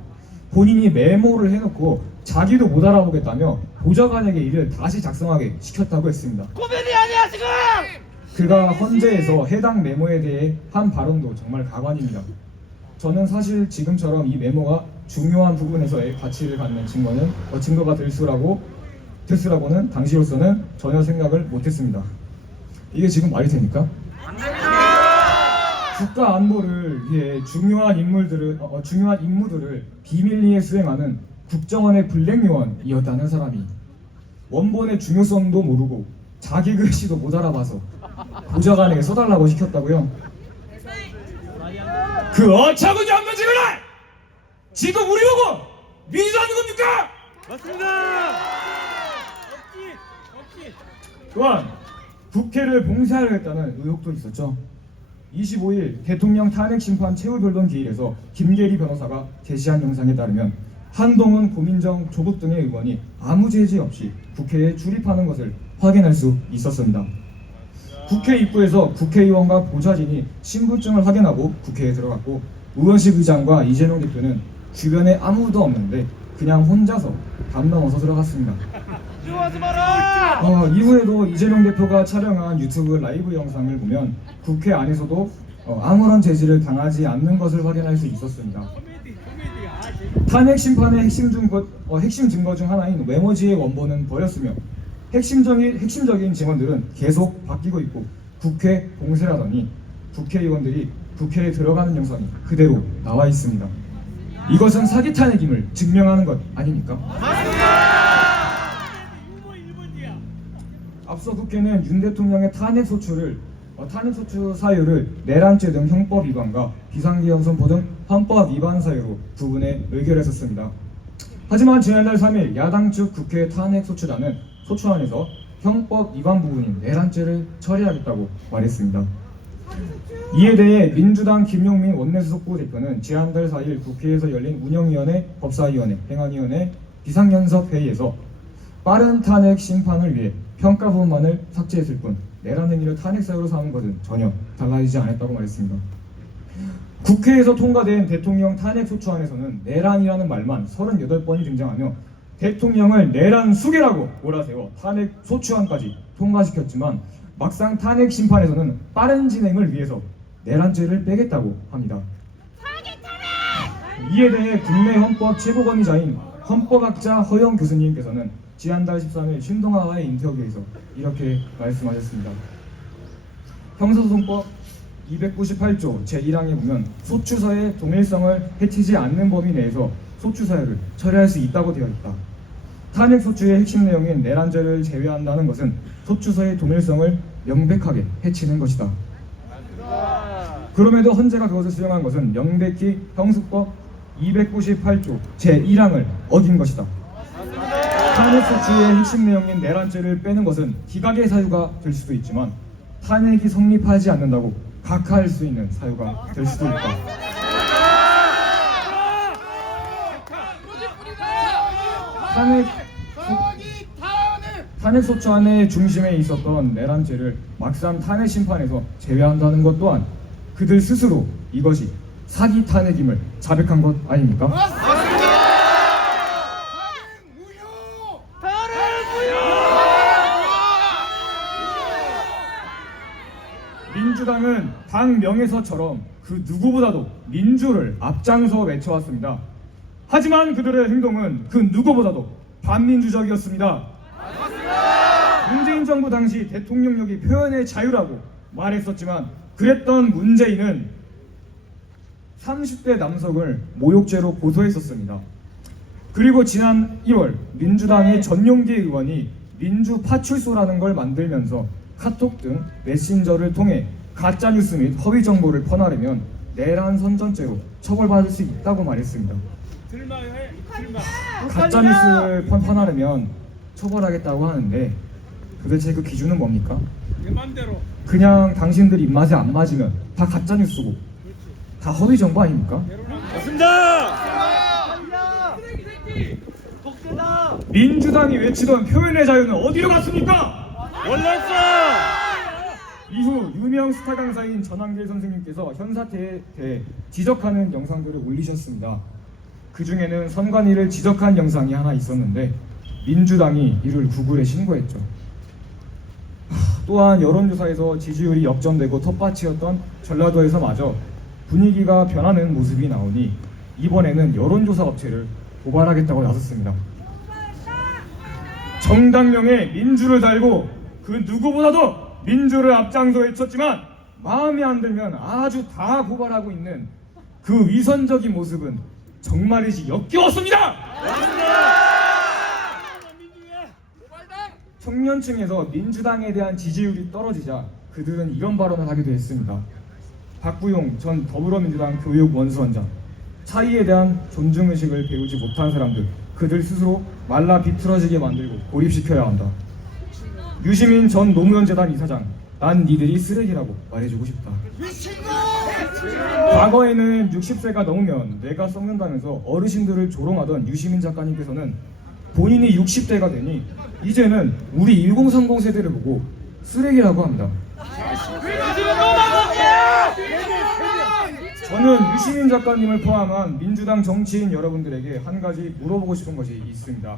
본인이 메모를 해놓고 자기도 못 알아보겠다며 보좌관에게 이를 다시 작성하게 시켰다고 했습니다. 고민이 아니야 지금. 그가 헌재에서 해당 메모에 대해 한 발언도 정말 가관입니다. 저는 사실 지금처럼 이 메모가 중요한 부분에서의 가치를 갖는 증거가 됐으라고는 당시로서는 전혀 생각을 못했습니다. 이게 지금 말이 됩니까? 국가 안보를 위해 중요한 임무들을 비밀리에 수행하는 국정원의 블랙요원이었다는 사람이 원본의 중요성도 모르고 자기 글씨도 못 알아봐서 보좌관에게 써달라고 시켰다고요? 그 어처구니 없는 질문을 지금 우리 보고 민주하는 겁니까? 맞습니다. 또한 국회를 봉쇄하려 했다는 의혹도 있었죠. 25일 대통령 탄핵 심판 최후 변론 기일에서 김계리 변호사가 게시한 영상에 따르면 한동훈, 고민정, 조국 등의 의원이 아무 제재 없이 국회에 출입하는 것을 확인할 수 있었습니다. 국회 입구에서 국회의원과 보좌진이 신분증을 확인하고 국회에 들어갔고 의원실 의장과 이재명 대표는 주변에 아무도 없는데 그냥 혼자서 담 넘어서 들어갔습니다. 이후에도 이재명 대표가 촬영한 유튜브 라이브 영상을 보면 국회 안에서도 아무런 제지를 당하지 않는 것을 확인할 수 있었습니다. 탄핵 심판의 핵심 증거 중 하나인 메모지의 원본은 버렸으며 핵심적인 증언들은 계속 바뀌고 있고 국회 봉쇄라더니 국회의원들이 국회에 들어가는 영상이 그대로 나와 있습니다. 이것은 사기 탄핵임을 증명하는 것 아닙니까? 앞서 국회는 윤 대통령의 탄핵 소추 사유를 내란죄 등 형법 위반과 비상계엄 선포 등 헌법 위반 사유로 구분해 의결했었습니다. 하지만 지난달 3일 야당 측 국회 탄핵 소추안에서 형법 위반 부분인 내란죄를 처리하겠다고 말했습니다. 이에 대해 민주당 김용민 원내수석부 대표는 지난달 4일 국회에서 열린 운영위원회, 법사위원회, 행안위원회, 비상연석 회의에서 빠른 탄핵 심판을 위해 평가 부분만을 삭제했을 뿐 내란 행위를 탄핵 사유로 삼은 것은 전혀 달라지지 않았다고 말했습니다. 국회에서 통과된 대통령 탄핵 소추안에서는 내란이라는 말만 38번이 등장하며 대통령을 내란 수계라고 몰아세워 탄핵 소추안까지 통과시켰지만 막상 탄핵 심판에서는 빠른 진행을 위해서 내란죄를 빼겠다고 합니다. 이에 대해 국내 헌법 최고권위자인 헌법학자 허영 교수님께서는 지난달 13일 신동아와의 인터뷰에서 이렇게 말씀하셨습니다. 형사소송법 298조 제1항에 보면 소추서의 동일성을 해치지 않는 범위 내에서 소추사유를 처리할 수 있다고 되어 있다. 탄핵 소추의 핵심 내용인 내란죄를 제외한다는 것은 소추서의 동일성을 명백하게 해치는 것이다. 그럼에도 헌재가 그것을 수용한 것은 명백히 형습법 298조 제1항을 어긴 것이다. 탄핵 소추의 핵심 내용인 내란죄를 빼는 것은 기각의 사유가 될 수도 있지만 탄핵이 성립하지 않는다고 각하할 수 있는 사유가 될 수도 있다. 탄핵 소추안의 중심에 있었던 내란죄를 막상 탄핵 심판에서 제외한다는 것 또한 그들 스스로 이것이 사기 탄핵임을 자백한 것 아닙니까? 민주당은 당 명에서처럼 그 누구보다도 민주를 앞장서 외쳐왔습니다. 하지만 그들의 행동은 그 누구보다도 반민주적이었습니다. 문재인 정부 당시 대통령력이 표현의 자유라고 말했었지만 그랬던 문재인은 30대 남성을 모욕죄로 고소했었습니다. 그리고 지난 2월 민주당의 전용기 의원이 민주파출소라는 걸 만들면서 카톡 등 메신저를 통해 가짜뉴스 및 허위 정보를 퍼나르면 내란 선전죄로 처벌받을 수 있다고 말했습니다. 가짜뉴스를 퍼나르면 처벌하겠다고 하는데 도대체 그 기준은 뭡니까? 그냥 당신들 입맛에 안 맞으면 다 가짜뉴스고 다 허위 정보 아닙니까? 민주당이 외치던 표현의 자유는 어디로 갔습니까? 이후 유명 스타 강사인 전한길 선생님께서 현 사태에 대해 지적하는 영상들을 올리셨습니다. 그 중에는 선관위를 지적한 영상이 하나 있었는데 민주당이 이를 구글에 신고했죠. 또한 여론조사에서 지지율이 역전되고 텃밭이었던 전라도에서마저 분위기가 변하는 모습이 나오니 이번에는 여론조사 업체를 고발하겠다고 나섰습니다. 정당명에 민주를 달고 그 누구보다도 민주를 앞장서 외쳤지만 마음에 안 들면 아주 다 고발하고 있는 그 위선적인 모습은 정말이지 역겨웠습니다. 청년층에서 민주당에 대한 지지율이 떨어지자 그들은 이런 발언을 하기도 했습니다. 박부용 전 더불어민주당 교육원수원장, 차이에 대한 존중의식을 배우지 못한 사람들, 그들 스스로 말라 비틀어지게 만들고 고립시켜야 한다. 유시민 전 노무현재단 이사장, 난 니들이 쓰레기라고 말해주고 싶다. 과거에는 60세가 넘으면 뇌가 썩는다면서 어르신들을 조롱하던 유시민 작가님께서는 본인이 60대가 되니 이제는 우리 1030 세대를 보고 쓰레기라고 합니다. 저는 유시민 작가님을 포함한 민주당 정치인 여러분들에게 한 가지 물어보고 싶은 것이 있습니다.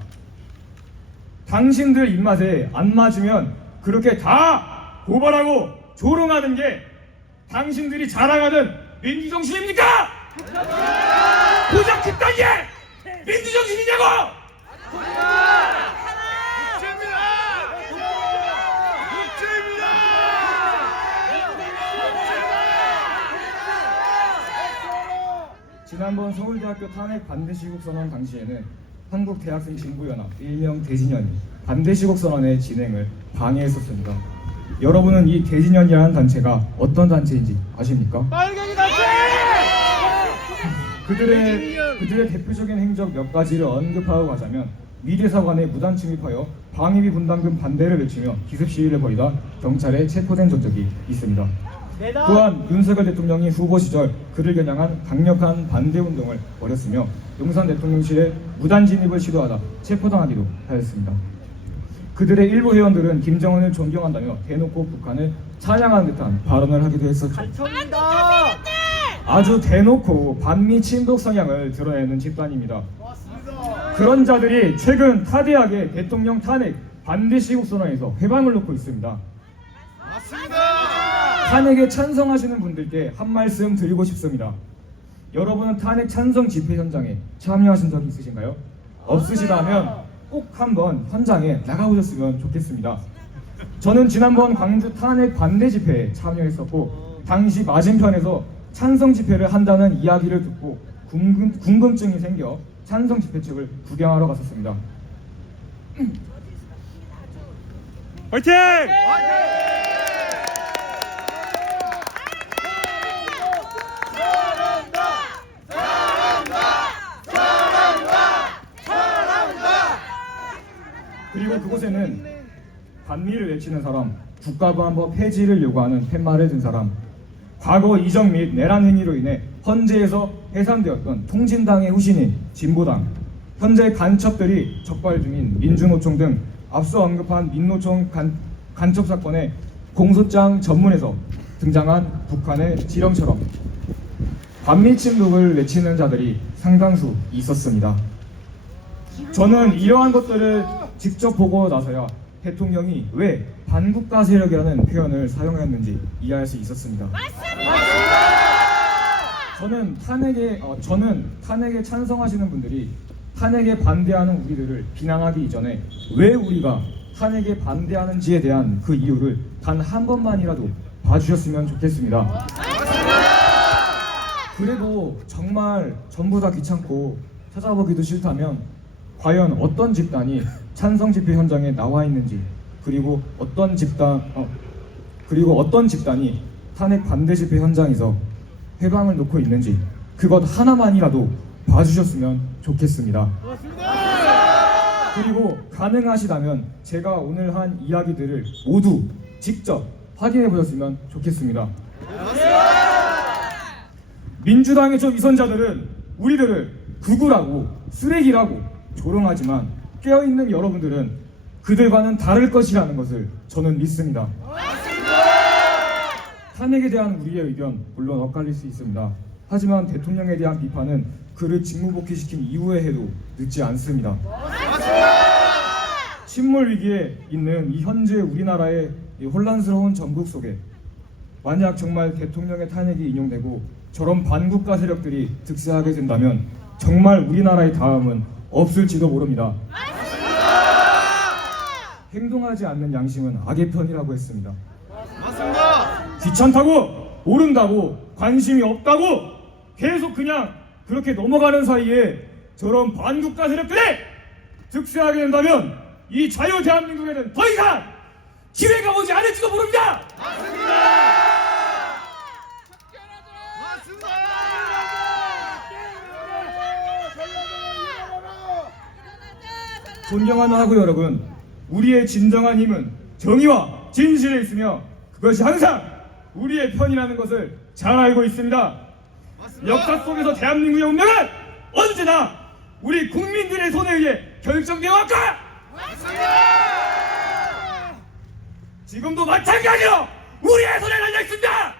당신들 입맛에 안 맞으면 그렇게 다 고발하고 조롱하는 게 당신들이 자랑하는 민주정신입니까? 고작 그딴 게 민주정신이냐고! 지난번 서울대학교 탄핵 반대시국 선언 당시에는 한국대학생진보연합 일명 대진연이 반대시국 선언의 진행을 방해했었습니다. 여러분은 이 대진연이라는 단체가 어떤 단체인지 아십니까? 빨갱이 단체! 그들의 대표적인 행적 몇 가지를 언급하고 가자면 미대사관에 무단 침입하여 방위비 분담금 반대를 외치며 기습 시위를 벌이다 경찰에 체포된 적이 있습니다. 또한 윤석열 대통령이 후보 시절 그를 겨냥한 강력한 반대 운동을 벌였으며 용산 대통령실에 무단 진입을 시도하다 체포당하기도 하였습니다. 그들의 일부 회원들은 김정은을 존경한다며 대놓고 북한을 찬양하는 듯한 발언을 하기도 했었죠. 아주 대놓고 반미 친독 성향을 드러내는 집단입니다. 그런 자들이 최근 타 대학의 대통령 탄핵 반대 시국 선언에서 회방을 놓고 있습니다. 탄핵에 찬성하시는 분들께 한 말씀 드리고 싶습니다. 여러분은 탄핵 찬성 집회 현장에 참여하신 적이 있으신가요? 없으시다면 꼭 한번 현장에 나가보셨으면 좋겠습니다. 저는 지난번 광주 탄핵 반대 집회에 참여했었고 당시 맞은편에서 찬성 집회를 한다는 이야기를 듣고 궁금증이 생겨 찬성 집회 측을 구경하러 갔었습니다. 화이팅! 그리고 그곳에는 반미를 외치는 사람, 국가보안법 폐지를 요구하는 팻말을 든 사람, 과거 이적 및 내란 행위로 인해 헌재에서 해산되었던 통진당의 후신인 진보당, 현재 간첩들이 적발 중인 민주노총 등 앞서 언급한 민노총 간첩 사건의 공소장 전문에서 등장한 북한의 지령처럼 반미 침묵을 외치는 자들이 상당수 있었습니다. 저는 이러한 것들을 직접 보고 나서야 대통령이 왜 반국가 세력이라는 표현을 사용했는지 이해할 수 있었습니다. 저는 탄핵에 찬성하시는 분들이 탄핵에 반대하는 우리들을 비난하기 이전에 왜 우리가 탄핵에 반대하는지에 대한 그 이유를 단 한 번만이라도 봐주셨으면 좋겠습니다. 그래도 정말 전부 다 귀찮고 찾아보기도 싫다면 과연 어떤 집단이 찬성 집회 현장에 나와 있는지, 그리고 어떤 집단이 탄핵 반대 집회 현장에서 회방을 놓고 있는지 그것 하나만이라도 봐주셨으면 좋겠습니다. 그리고 가능하시다면 제가 오늘 한 이야기들을 모두 직접 확인해 보셨으면 좋겠습니다. 민주당의 저 위선자들은 우리들을 극우라고 쓰레기라고 조롱하지만 깨어있는 여러분들은 그들과는 다를 것이라는 것을 저는 믿습니다. 탄핵에 대한 우리의 의견 물론 엇갈릴 수 있습니다. 하지만 대통령에 대한 비판은 그를 직무복귀시킨 이후에 해도 늦지 않습니다. 침몰 위기에 있는 이 현재 우리나라의 이 혼란스러운 전국 속에 만약 정말 대통령의 탄핵이 인용되고 저런 반국가 세력들이 득세하게 된다면 정말 우리나라의 다음은 없을지도 모릅니다. 행동하지 않는 양심은 악의 편이라고 했습니다. 맞습니다. 귀찮다고, 모른다고, 관심이 없다고 계속 그냥 그렇게 넘어가는 사이에 저런 반국가 세력들이 득세하게 된다면 이 자유 대한민국에는 더 이상 기회가 오지 않을지도 모릅니다. 존경하는 하구 여러분, 우리의 진정한 힘은 정의와 진실에 있으며 그것이 항상 우리의 편이라는 것을 잘 알고 있습니다. 역사 속에서 대한민국의 운명은 언제나 우리 국민들의 손에 의해 결정되어 왔고 지금도 마찬가지로 우리의 손에 달려 있습니다.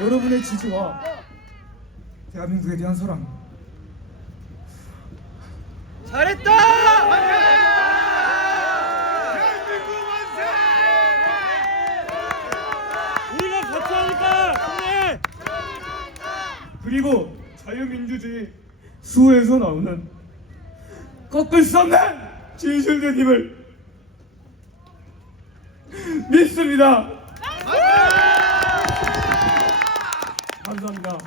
여러분의 지지와 대한민국에 대한 사랑 잘했다! 우리가 같이 하니까 형님! 그리고 자유민주주의 수호에서 나오는 꺾을 수 없는 진실된 힘을 믿습니다. 감사합니다.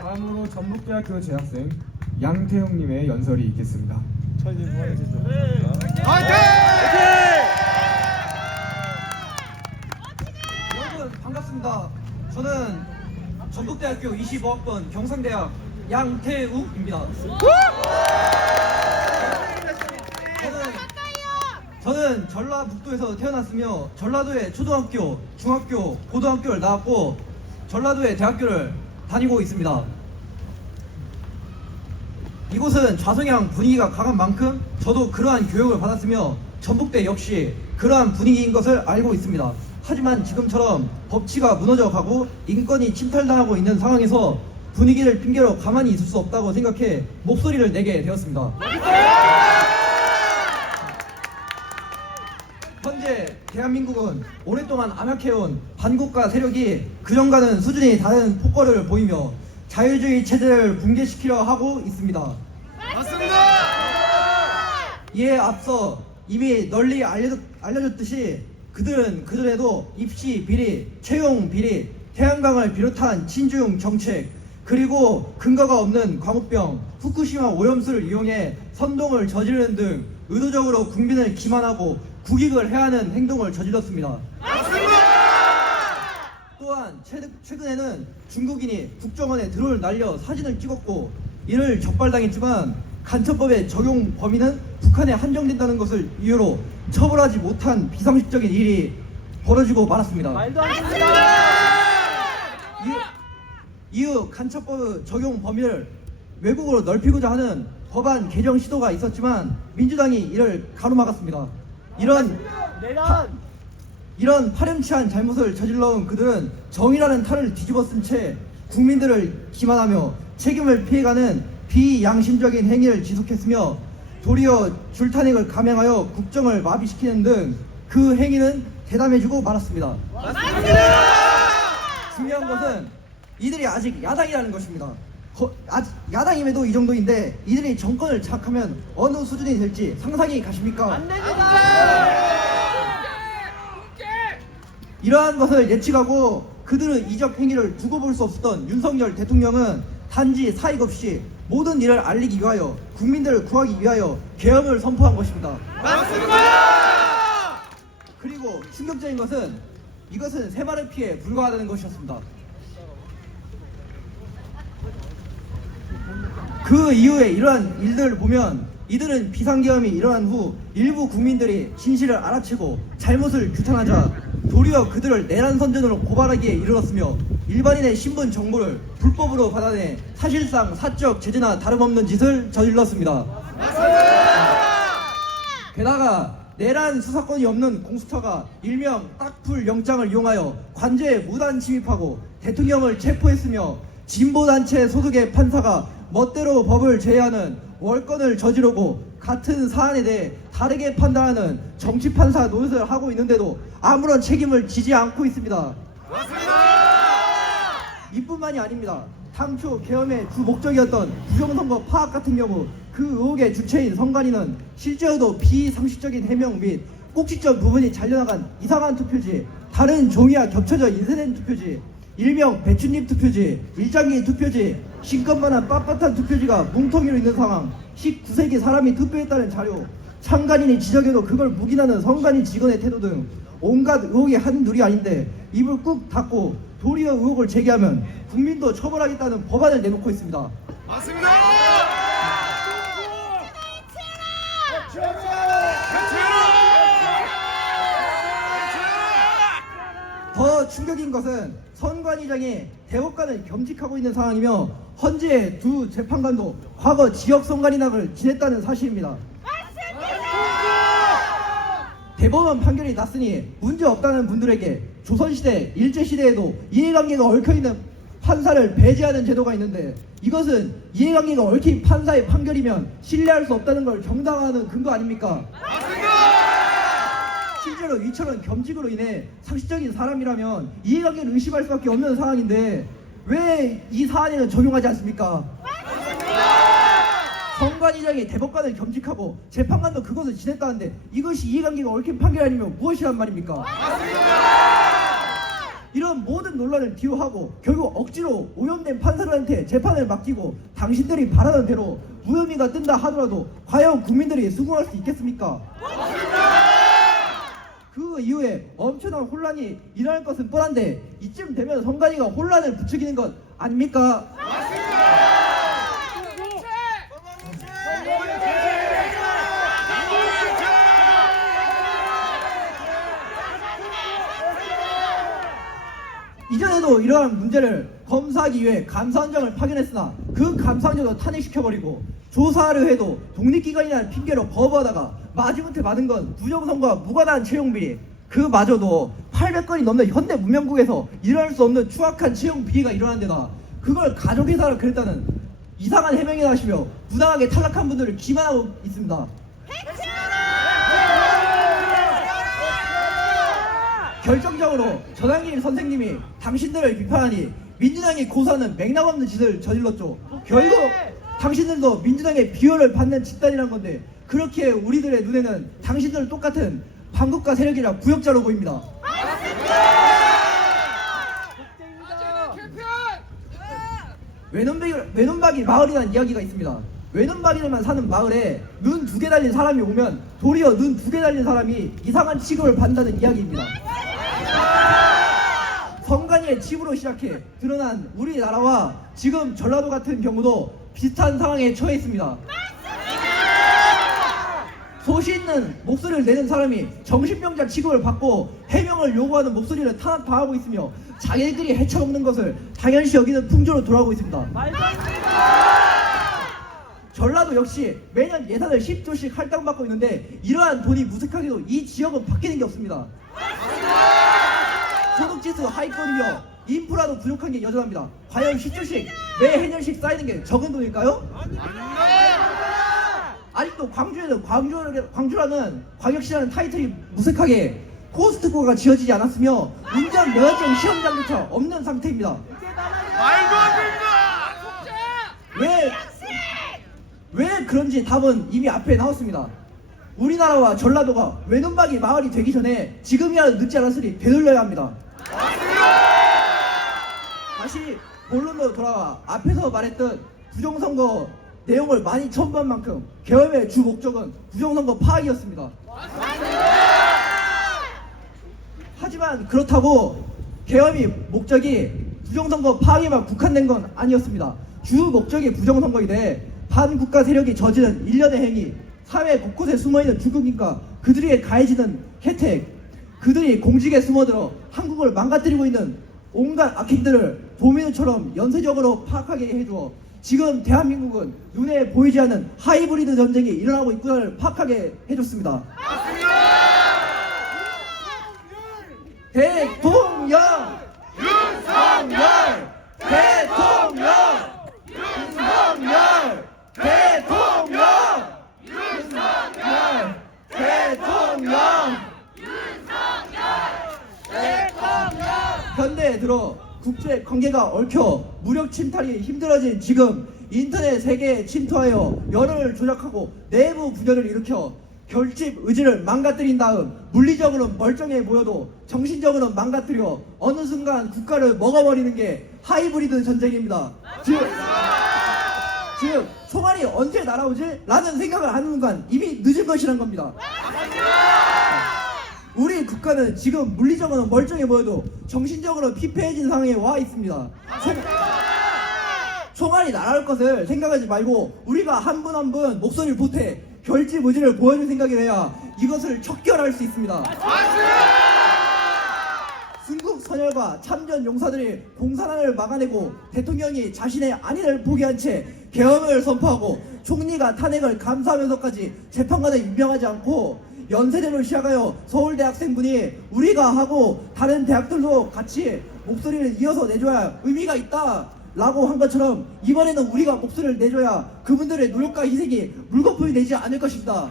다음으로 전북대학교 재학생 양태용님의 연설이 있겠습니다. 여러분 반갑습니다. 저는 전북대학교 25학번 경상대학 양태욱입니다. 저는 전라북도에서 태어났으며 전라도의 초등학교, 중학교, 고등학교를 나왔고 전라도의 대학교를 다니고 있습니다. 이곳은 좌성향 분위기가 강한 만큼 저도 그러한 교육을 받았으며 전북대 역시 그러한 분위기인 것을 알고 있습니다. 하지만 지금처럼 법치가 무너져 가고 인권이 침탈당하고 있는 상황에서 분위기를 핑계로 가만히 있을 수 없다고 생각해 목소리를 내게 되었습니다. 현재 대한민국은 오랫동안 암약해온 반국가 세력이 그전과는 수준이 다른 폭거를 보이며 자유주의 체제를 붕괴시키려 하고 있습니다. 맞습니다. 이에 앞서 이미 널리 알려졌듯이 그들은 그들에도 입시 비리, 채용 비리, 태양광을 비롯한 친중 정책, 그리고 근거가 없는 광우병, 후쿠시마 오염수를 이용해 선동을 저지르는 등 의도적으로 국민을 기만하고 국익을 해하는 행동을 저질렀습니다. 또한 최근에는 중국인이 국정원에 드론을 날려 사진을 찍었고 이를 적발당했지만 간첩법의 적용 범위는 북한에 한정된다는 것을 이유로 처벌하지 못한 비상식적인 일이 벌어지고 말았습니다. 말도 안 됩니다. 이후 간첩법 적용 범위를 외국으로 넓히고자 하는 법안 개정 시도가 있었지만 민주당이 이를 가로막았습니다. 이런 파렴치한 잘못을 저질러온 그들은 정의라는 탈을 뒤집어쓴 채 국민들을 기만하며 책임을 피해가는 비양심적인 행위를 지속했으며 도리어 줄탄핵을 감행하여 국정을 마비시키는 등 그 행위는 대담해지고 말았습니다. 중요한 것은 이들이 아직 야당이라는 것입니다. 야당임에도 이 정도인데 이들이 정권을 장악하면 어느 수준이 될지 상상이 가십니까? 안 됩니다. 이러한 것을 예측하고 그들의 이적 행위를 두고 볼 수 없었던 윤석열 대통령은 단지 사익 없이 모든 일을 알리기 위하여 국민들을 구하기 위하여 계엄을 선포한 것입니다. 맞습니다. 그리고 충격적인 것은 이것은 새마를 피해 불과하다는 것이었습니다. 그 이후에 이러한 일들을 보면 이들은 비상계엄이 일어난 후 일부 국민들이 진실을 알아채고 잘못을 규탄하자 도리어 그들을 내란 선전으로 고발하기에 이르렀으며 일반인의 신분 정보를 불법으로 받아내 사실상 사적 제재나 다름없는 짓을 저질렀습니다. 게다가 내란 수사권이 없는 공수처가 일명 딱풀 영장을 이용하여 관제에 무단 침입하고 대통령을 체포했으며 진보단체 소속의 판사가 멋대로 법을 제외하는 월권을 저지르고 같은 사안에 대해 다르게 판단하는 정치판사 노릇을 하고 있는데도 아무런 책임을 지지 않고 있습니다. 이뿐만이 아닙니다. 당초 계엄의 주 목적이었던 부정선거 파악 같은 경우 그 의혹의 주체인 선관위는 실제로도 비상식적인 해명 및 꼭지점 부분이 잘려나간 이상한 투표지, 다른 종이와 겹쳐져 인쇄된 투표지, 일명 배춧잎 투표지, 일장기 투표지, 신것만한 빳빳한 투표지가 뭉텅이로 있는 상황, 19세기 사람이 투표했다는 자료, 참관인이 지적해도 그걸 묵인하는 선관위 직원의 태도 등 온갖 의혹이 한둘이 아닌데 입을 꾹 닫고 도리어 의혹을 제기하면 국민도 처벌하겠다는 법안을 내놓고 있습니다. 맞습니다. 더 충격인 것은 선관위장이 대법관을 겸직하고 있는 상황이며 헌재의 두 재판관도 과거 지역 선관위장을 지냈다는 사실입니다. 대법원 판결이 났으니 문제없다는 분들에게 조선시대, 일제시대에도 이해관계가 얽혀있는 판사를 배제하는 제도가 있는데 이것은 이해관계가 얽힌 판사의 판결이면 신뢰할 수 없다는 걸 정당화하는 근거 아닙니까? 실제로 이처럼 겸직으로 인해 상식적인 사람이라면 이해관계를 의심할 수밖에 없는 상황인데 왜 이 사안에는 적용하지 않습니까? 선관위장이 대법관을 겸직하고 재판관도 그것을 지냈다는데 이것이 이해관계가 얽힌 판결이 아니면 무엇이란 말입니까? 이런 모든 논란을 뒤로하고 결국 억지로 오염된 판사들한테 재판을 맡기고 당신들이 바라던 대로 무혐의가 뜬다 하더라도 과연 국민들이 수긍할 수 있겠습니까? 그 이후에 엄청난 혼란이 일어날 것은 뻔한데 이쯤 되면 선관위가 혼란을 부추기는 것 아닙니까? 이전에도 이러한 문제를 검사하기 위해 감사원장을 파견했으나 그 감사원장도 탄핵시켜버리고 조사하려 해도 독립기관이라는 핑계로 거부하다가 마지못해 받은 건 부정선거와 무관한 채용비리, 그마저도 800건이 넘는 현대 문명국에서 일어날 수 없는 추악한 채용 비리가 일어난 데다 그걸 가족회사를 그랬다는 이상한 해명을 하시며 부당하게 탈락한 분들을 기만하고 있습니다. 결정적으로 전환길 선생님이 당신들을 비판하니 민주당이 고소하는 맥락없는 짓을 저질렀죠. 결국 당신들도 민주당의 비호를 받는 집단이란 건데 그렇게 우리들의 눈에는 당신들은 똑같은 반국가 세력이라 구역자로 보입니다. 외눈박이 마을이라는 이야기가 있습니다. 외눈박이로만 사는 마을에 눈 2개 달린 사람이 오면 도리어 눈 2개 달린 사람이 이상한 취급을 받는다는 이야기입니다. 성간이의 칩으로 시작해 드러난 우리나라와 지금 전라도 같은 경우도 비슷한 상황에 처해 있습니다. 소시 있는 목소리를 내는 사람이 정신병자 취급을 받고 해명을 요구하는 목소리를 탄압당하고 있으며 자기들이 헤쳐먹는 것을 당연시 여기는 풍조로 돌아오고 있습니다. 전라도 역시 매년 예산을 10조씩 할당받고 있는데 이러한 돈이 무색하게도 이 지역은 바뀌는 게 없습니다. 소득지수 하위권이며 인프라도 부족한 게 여전합니다. 과연 10조씩 매 해년씩 쌓이는 게 적은 돈일까요? 아직도 광주에는 광주라는 광역시라는 타이틀이 무색하게 코스트코가 지어지지 않았으며 운전 면허증 시험장조차 없는 상태입니다. 말도 안 된다. 왜 그런지 답은 이미 앞에 나왔습니다. 우리나라와 전라도가 외눈박이 마을이 되기 전에 지금이라도 늦지 않았으니 되돌려야 합니다. 다시 본론으로 돌아와 앞에서 말했던 부정선거 내용을 많이 첨부한 만큼 계엄의 주 목적은 부정선거 파악이었습니다. 하지만 그렇다고 계엄이 목적이 부정선거 파악에만 국한된 건 아니었습니다. 주 목적이 부정선거이되 반국가 세력이 저지른 일련의 행위, 사회 곳곳에 숨어있는 중국인과 그들에게 가해지는 혜택, 그들이 공직에 숨어들어 한국을 망가뜨리고 있는 온갖 악행들을 도미노처럼 연쇄적으로 파악하게 해주어 지금 대한민국은 눈에 보이지 않는 하이브리드 전쟁이 일어나고 있구나를 파악하게 해줬습니다. 대통령! 윤석열! 대통령! 윤석열! 대통령! 윤석열! 대통령! 현대에 들어 국제 관계가 얽혀 무력 침탈이 힘들어진 지금 인터넷 세계에 침투하여 여론을 조작하고 내부 분열을 일으켜 결집 의지를 망가뜨린 다음 물리적으로는 멀쩡해 보여도 정신적으로는 망가뜨려 어느 순간 국가를 먹어버리는 게 하이브리드 전쟁입니다. 즉 총알이 언제 날아오지? 라는 생각을 하는 순간 이미 늦은 것이란 겁니다. 우리 국가는 지금 물리적으로는 멀쩡해 보여도 정신적으로 피폐해진 상황에 와 있습니다. 총알이 날아올 것을 생각하지 말고 우리가 한 분 한 분 목소리를 보태 결집 의지를 보여줄 생각이 돼야 이것을 척결할 수 있습니다. 순국 선열과 참전 용사들이 공산화를 막아내고 대통령이 자신의 안위를 포기한 채 계엄을 선포하고 총리가 탄핵을 감사하면서까지 재판관을 임명하지 않고 연세대로 시작하여 서울대 학생분이 우리가 하고 다른 대학들도 같이 목소리를 이어서 내줘야 의미가 있다 라고 한 것처럼 이번에는 우리가 목소리를 내줘야 그분들의 노력과 희생이 물거품이 되지 않을 것입니다.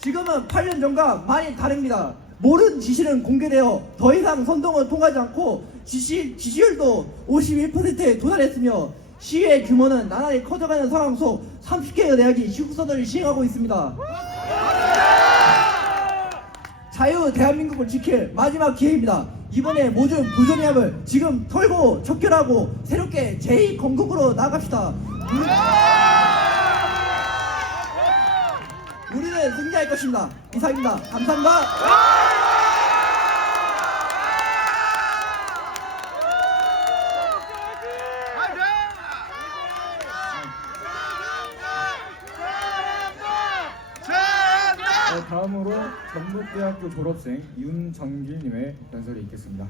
지금은 8년 전과 많이 다릅니다. 모든 지시는 공개되어 더 이상 선동은 통하지 않고 지지율도 51%에 도달했으며 시위의 규모는 나날이 커져가는 상황 속 30개의 대학이 시국선언을 시행하고 있습니다. 자유 대한민국을 지킬 마지막 기회입니다. 이번에 모든 부정의함을 지금 털고 척결하고 새롭게 제2건국으로 나아갑시다. 우리는 승리할 것입니다. 이상입니다. 감사합니다. 다음으로 전북대학교 졸업생 윤정길님의 연설이 있겠습니다.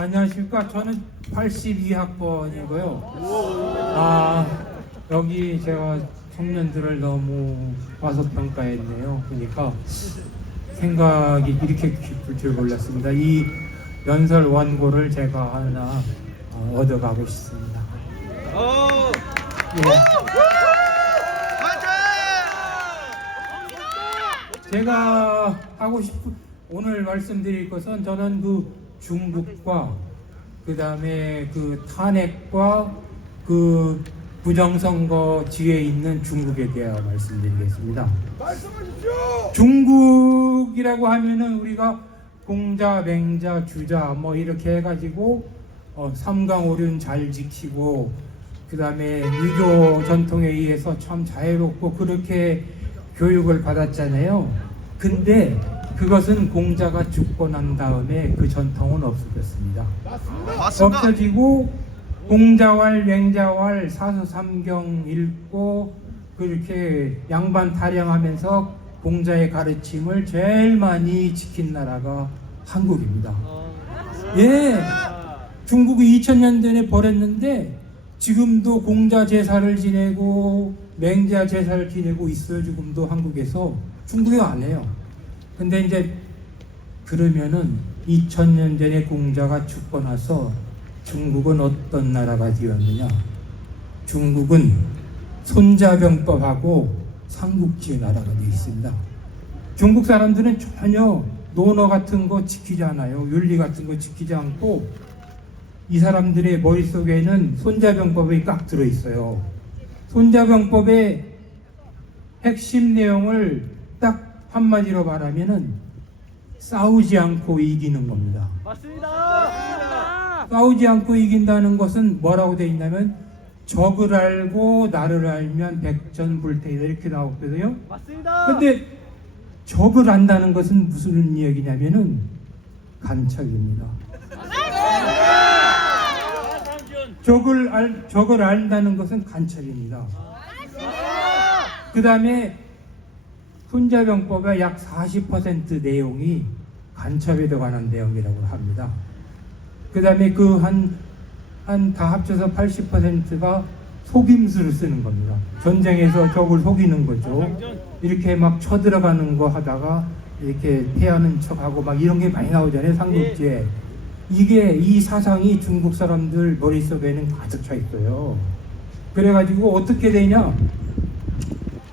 안녕하십니까. 저는 82학번이고요. 여기 제가 청년들을 너무 과소평가했네요. 그러니까 생각이 이렇게 깊을 줄 몰랐습니다. 이 연설 원고를 제가 하나 얻어가고 싶습니다. 예. 제가 하고 싶은 오늘 말씀드릴 것은 저는 그 중국과 그 다음에 그 탄핵과 그 부정선거 지에 있는 중국에 대해 말씀드리겠습니다. 중국이라고 하면은 우리가 공자, 맹자, 주자 뭐 이렇게 해가지고 삼강오륜 잘 지키고 그 다음에 유교 전통에 의해서 참 자유롭고 그렇게 교육을 받았잖아요. 근데 그것은 공자가 죽고 난 다음에 그 전통은 없어졌습니다. 없어지고 공자왈, 맹자왈, 사서삼경 읽고 그렇게 양반 타령하면서 공자의 가르침을 제일 많이 지킨 나라가 한국입니다. 예, 중국이 2000년 전에 버렸는데 지금도 공자 제사를 지내고 맹자 제사를 지내고 있어요. 지금도 한국에서. 중국이 안 해요. 근데 이제 그러면은 2000년 전에 공자가 죽고 나서 중국은 어떤 나라가 되었느냐? 중국은 손자병법하고 삼국지의 나라가 되어 있습니다. 중국 사람들은 전혀 논어 같은 거 지키지 않아요. 윤리 같은 거 지키지 않고 이 사람들의 머릿속에는 손자병법이 꽉 들어있어요. 손자병법의 핵심 내용을 딱 한마디로 말하면은 싸우지 않고 이기는 겁니다. 맞습니다. 싸우지 않고 이긴다는 것은 뭐라고 되어 있냐면 적을 알고 나를 알면 백전불태이다 이렇게 나오거든요. 맞습니다. 근데 적을 안다는 것은 무슨 이야기냐면은 간첩입니다. 적을 안다는 것은 간첩입니다. 그 다음에 손자병법의 약 40% 내용이 간첩에 관한 내용이라고 합니다. 그 다음에 그 다 합쳐서 80%가 속임수를 쓰는 겁니다. 전쟁에서 적을 속이는 거죠. 이렇게 막 쳐들어가는 거 하다가 이렇게 패하는 척하고 막 이런 게 많이 나오잖아요. 삼국지에. 이 사상이 중국 사람들 머릿속에는 가득 차 있어요. 그래가지고 어떻게 되냐?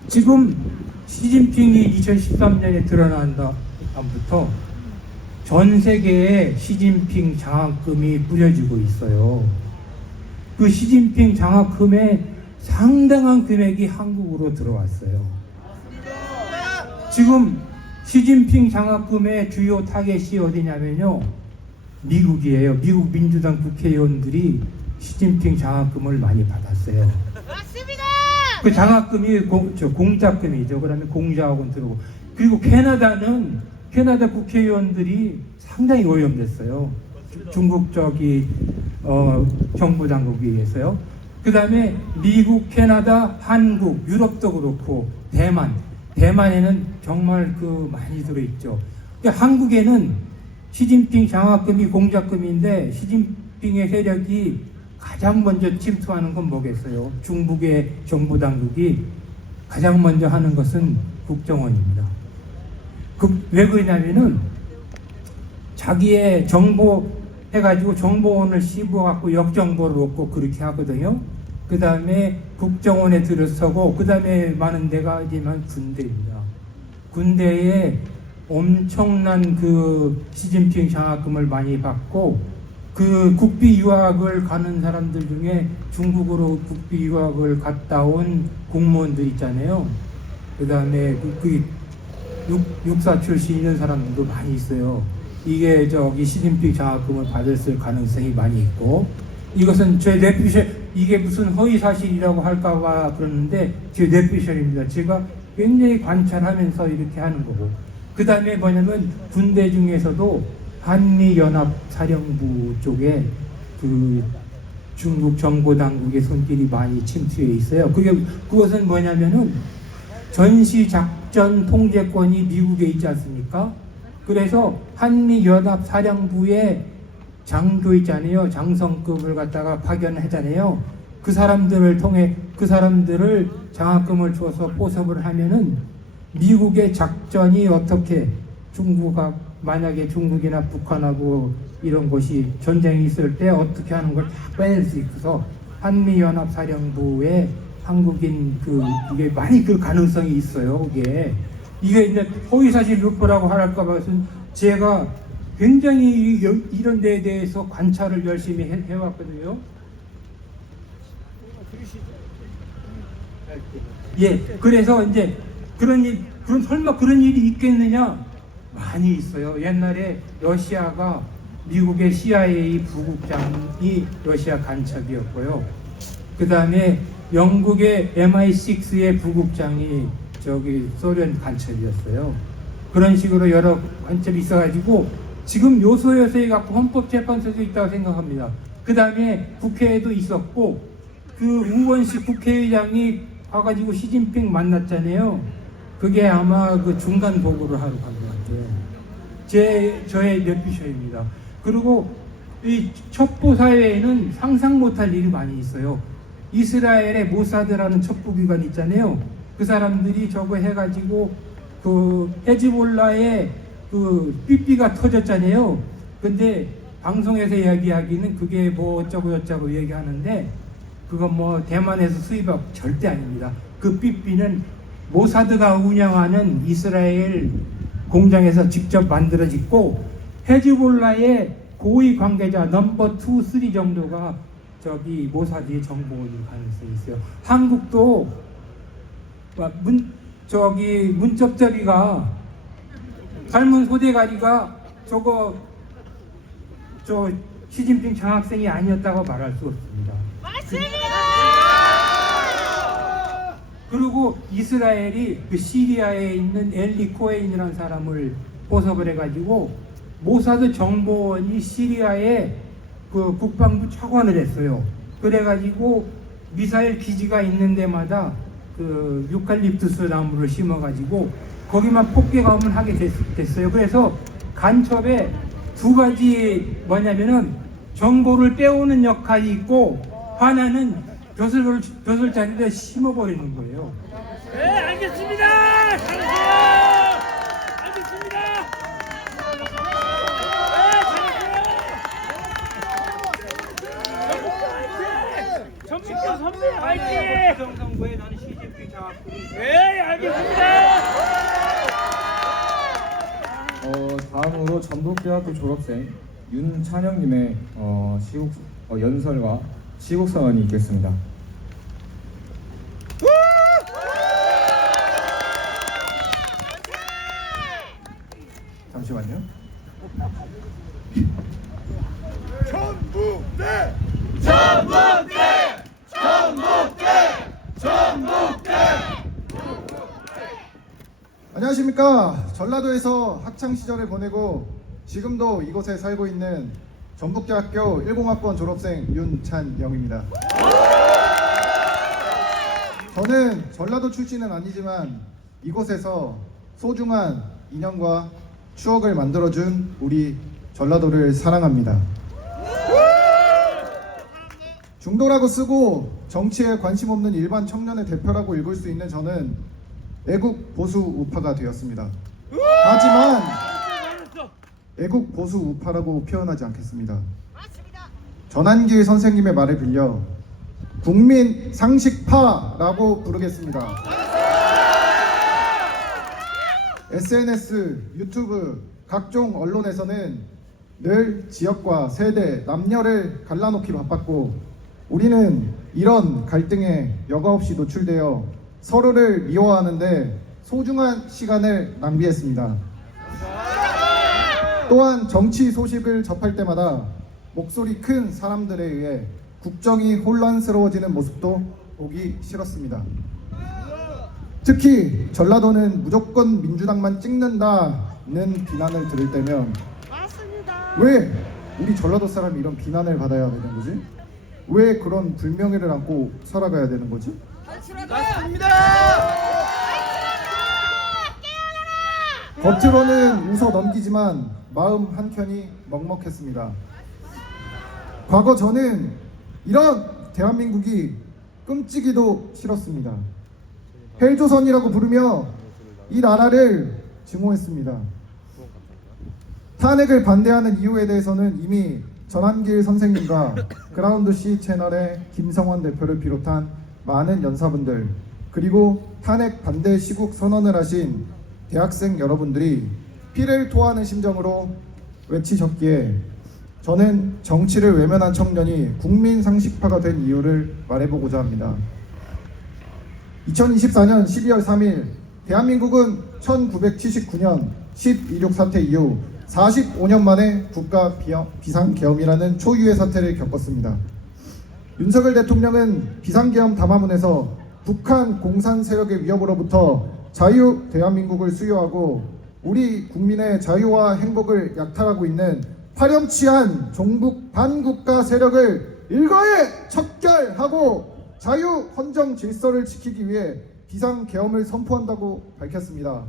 지금 시진핑이 2013년에 드러난 다음부터 전 세계에 시진핑 장학금이 뿌려지고 있어요. 그 시진핑 장학금의 상당한 금액이 한국으로 들어왔어요. 지금 시진핑 장학금의 주요 타겟이 어디냐면요, 미국이에요. 미국 민주당 국회의원들이 시진핑 장학금을 많이 받았어요. 맞습니다. 그 장학금이 공자금이죠. 그다음에 공자학원 들어오고, 그리고 캐나다 국회의원들이 상당히 오염됐어요. 중국 정부 당국에 의해서요. 그 다음에 미국, 캐나다, 한국, 유럽도 그렇고 대만에는 정말 많이 들어있죠. 그러니까 한국에는 시진핑 장학금이 공자금인데 시진핑의 세력이 가장 먼저 침투하는 건 뭐겠어요? 중국의 정부 당국이 가장 먼저 하는 것은 국정원입니다. 왜 그러냐면은 자기의 정보 해가지고 정보원을 씹어갖고 역정보를 얻고 그렇게 하거든요. 그 다음에 국정원에 들어서고, 그 다음에 많은 데가 이제만 군대입니다. 군대에 엄청난 시진핑 장학금을 많이 받고, 국비 유학을 가는 사람들 중에 중국으로 국비 유학을 갔다 온 공무원들 있잖아요. 그 다음에 육사 출신 이런 사람들도 많이 있어요. 이게 시진핑 장학금을 받았을 가능성이 많이 있고, 이것은 제 뇌피셜, 이게 무슨 허위 사실이라고 할까봐 그러는데 제 뇌피셜입니다. 제가 굉장히 관찰하면서 이렇게 하는 거고. 그 다음에 뭐냐면 군대 중에서도 한미연합사령부 쪽에 중국 정보당국의 손길이 많이 침투해 있어요. 그것은 뭐냐면은 전시작전 통제권이 미국에 있지 않습니까? 그래서 한미연합사령부의 장교 있잖아요. 장성급을 갖다가 파견하잖아요. 그 사람들을 통해 그 사람들을 장학금을 줘서 포섭을 하면은 미국의 작전이 어떻게 만약에 중국이나 북한하고 이런 곳이 전쟁이 있을 때 어떻게 하는 걸 다 빼낼 수 있어서 한미연합사령부에 한국인 이게 많이 그 가능성이 있어요. 이게 이제 허위사실 유포라고 할까봐 제가 굉장히 이런 데에 대해서 관찰을 열심히 해왔거든요. 예, 그래서 이제 설마 그런 일이 있겠느냐? 많이 있어요. 옛날에 러시아가 미국의 CIA 부국장이 러시아 간첩이었고요. 그 다음에 영국의 MI6의 부국장이 소련 간첩이었어요. 그런 식으로 여러 간첩이 있어가지고 지금 요소요소에 갖고 헌법재판소도 있다고 생각합니다. 그 다음에 국회에도 있었고 그 우원식 국회의장이 와가지고 시진핑 만났잖아요. 그게 아마 그 중간 보고를 하러 간 것 같아요. 저의 뇌피셜입니다. 그리고 이 첩보 사회에는 상상 못할 일이 많이 있어요. 이스라엘의 모사드라는 첩보기관 있잖아요. 그 사람들이 저거 해가지고 그 헤즈볼라의 그 삐삐가 터졌잖아요. 근데 방송에서 이야기하기는 그게 뭐 어쩌고 저쩌고 얘기하는데 그건 뭐 대만에서 수입한 절대 아닙니다. 그 삐삐는 모사드가 운영하는 이스라엘 공장에서 직접 만들어졌고 헤즈볼라의 고위 관계자 넘버 2, 3 정도가 모사드의 정보원일 가능성이 있어요. 한국도 문쩍저기가 젊은 소대가리가 시진핑 장학생이 아니었다고 말할 수 없습니다. 그리고 이스라엘이 그 시리아에 있는 엘리 코헤인이라는 사람을 포섭을 해가지고 모사드 정보원이 시리아에 그 국방부 차관을 했어요. 그래가지고 미사일 기지가 있는 데마다 그 유칼립투스 나무를 심어가지고 거기만 폭격함을 하게 됐어요. 그래서 간첩에 두 가지 뭐냐면은 정보를 빼오는 역할이 있고 하나는 벼슬자리를 심어버리는 거예요. 네, 알겠습니다. 잘하세요. 알겠습니다. 전북교 선배 화이팅! 정선거에 나는 시진핑 장학금. 네, 알겠습니다. 다음으로 전북대학교 졸업생 윤찬영님의 연설과 시국선언이 있겠습니다. 잠시만요. 전북대! 안녕하십니까. 전라도에서 학창시절을 보내고 지금도 이곳에 살고 있는 전북대학교 10학번 졸업생 윤찬영입니다. 저는 전라도 출신은 아니지만 이곳에서 소중한 인연과 추억을 만들어준 우리 전라도를 사랑합니다. 중도라고 쓰고 정치에 관심 없는 일반 청년의 대표라고 읽을 수 있는 저는 애국 보수 우파가 되었습니다. 하지만 애국 보수 우파라고 표현하지 않겠습니다. 전한길 선생님의 말을 빌려 국민 상식파라고 부르겠습니다. SNS, 유튜브, 각종 언론에서는 늘 지역과 세대, 남녀를 갈라놓기 바빴고 우리는 이런 갈등에 여과없이 노출되어 서로를 미워하는데 소중한 시간을 낭비했습니다. 또한 정치 소식을 접할 때마다 목소리 큰 사람들에 의해 국정이 혼란스러워지는 모습도 보기 싫었습니다. 특히 전라도는 무조건 민주당만 찍는다는 비난을 들을 때면 왜 우리 전라도 사람이 이런 비난을 받아야 되는 거지? 왜 그런 불명예를 안고 살아가야 되는 거지? 맞습니다! 겉으로는 웃어 넘기지만 마음 한켠이 먹먹했습니다. 과거 저는 이런 대한민국이 끔찍이도 싫었습니다. 헬조선이라고 부르며 이 나라를 증오했습니다. 탄핵을 반대하는 이유에 대해서는 이미 전한길 선생님과 그라운드 C 채널의 김성환 대표를 비롯한 많은 연사분들, 그리고 탄핵 반대 시국 선언을 하신 대학생 여러분들이 피를 토하는 심정으로 외치셨기에 저는 정치를 외면한 청년이 국민 상식파가 된 이유를 말해보고자 합니다. 2024년 12월 3일 대한민국은 1979년 10.26 사태 이후 45년 만에 국가 비상계엄이라는 초유의 사태를 겪었습니다. 윤석열 대통령은 비상계엄 담화문에서 북한 공산 세력의 위협으로부터 자유 대한민국을 수여하고 우리 국민의 자유와 행복을 약탈하고 있는 파렴치한 종북 반국가 세력을 일거에 척결하고 자유 헌정 질서를 지키기 위해 비상계엄을 선포한다고 밝혔습니다.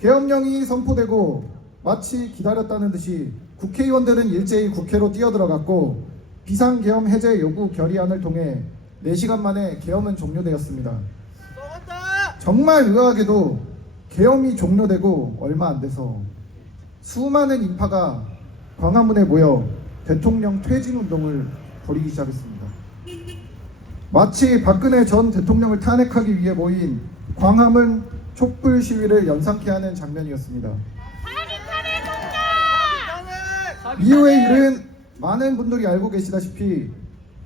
계엄령이 선포되고 마치 기다렸다는 듯이 국회의원들은 일제히 국회로 뛰어들어갔고 비상계엄 해제 요구 결의안을 통해 4시간 만에 계엄은 종료되었습니다. 정말 의아하게도 계엄이 종료되고 얼마 안 돼서 수많은 인파가 광화문에 모여 대통령 퇴진 운동을 벌이기 시작했습니다. 마치 박근혜 전 대통령을 탄핵하기 위해 모인 광화문 촛불 시위를 연상케 하는 장면이었습니다. 이후의 일은 많은 분들이 알고 계시다시피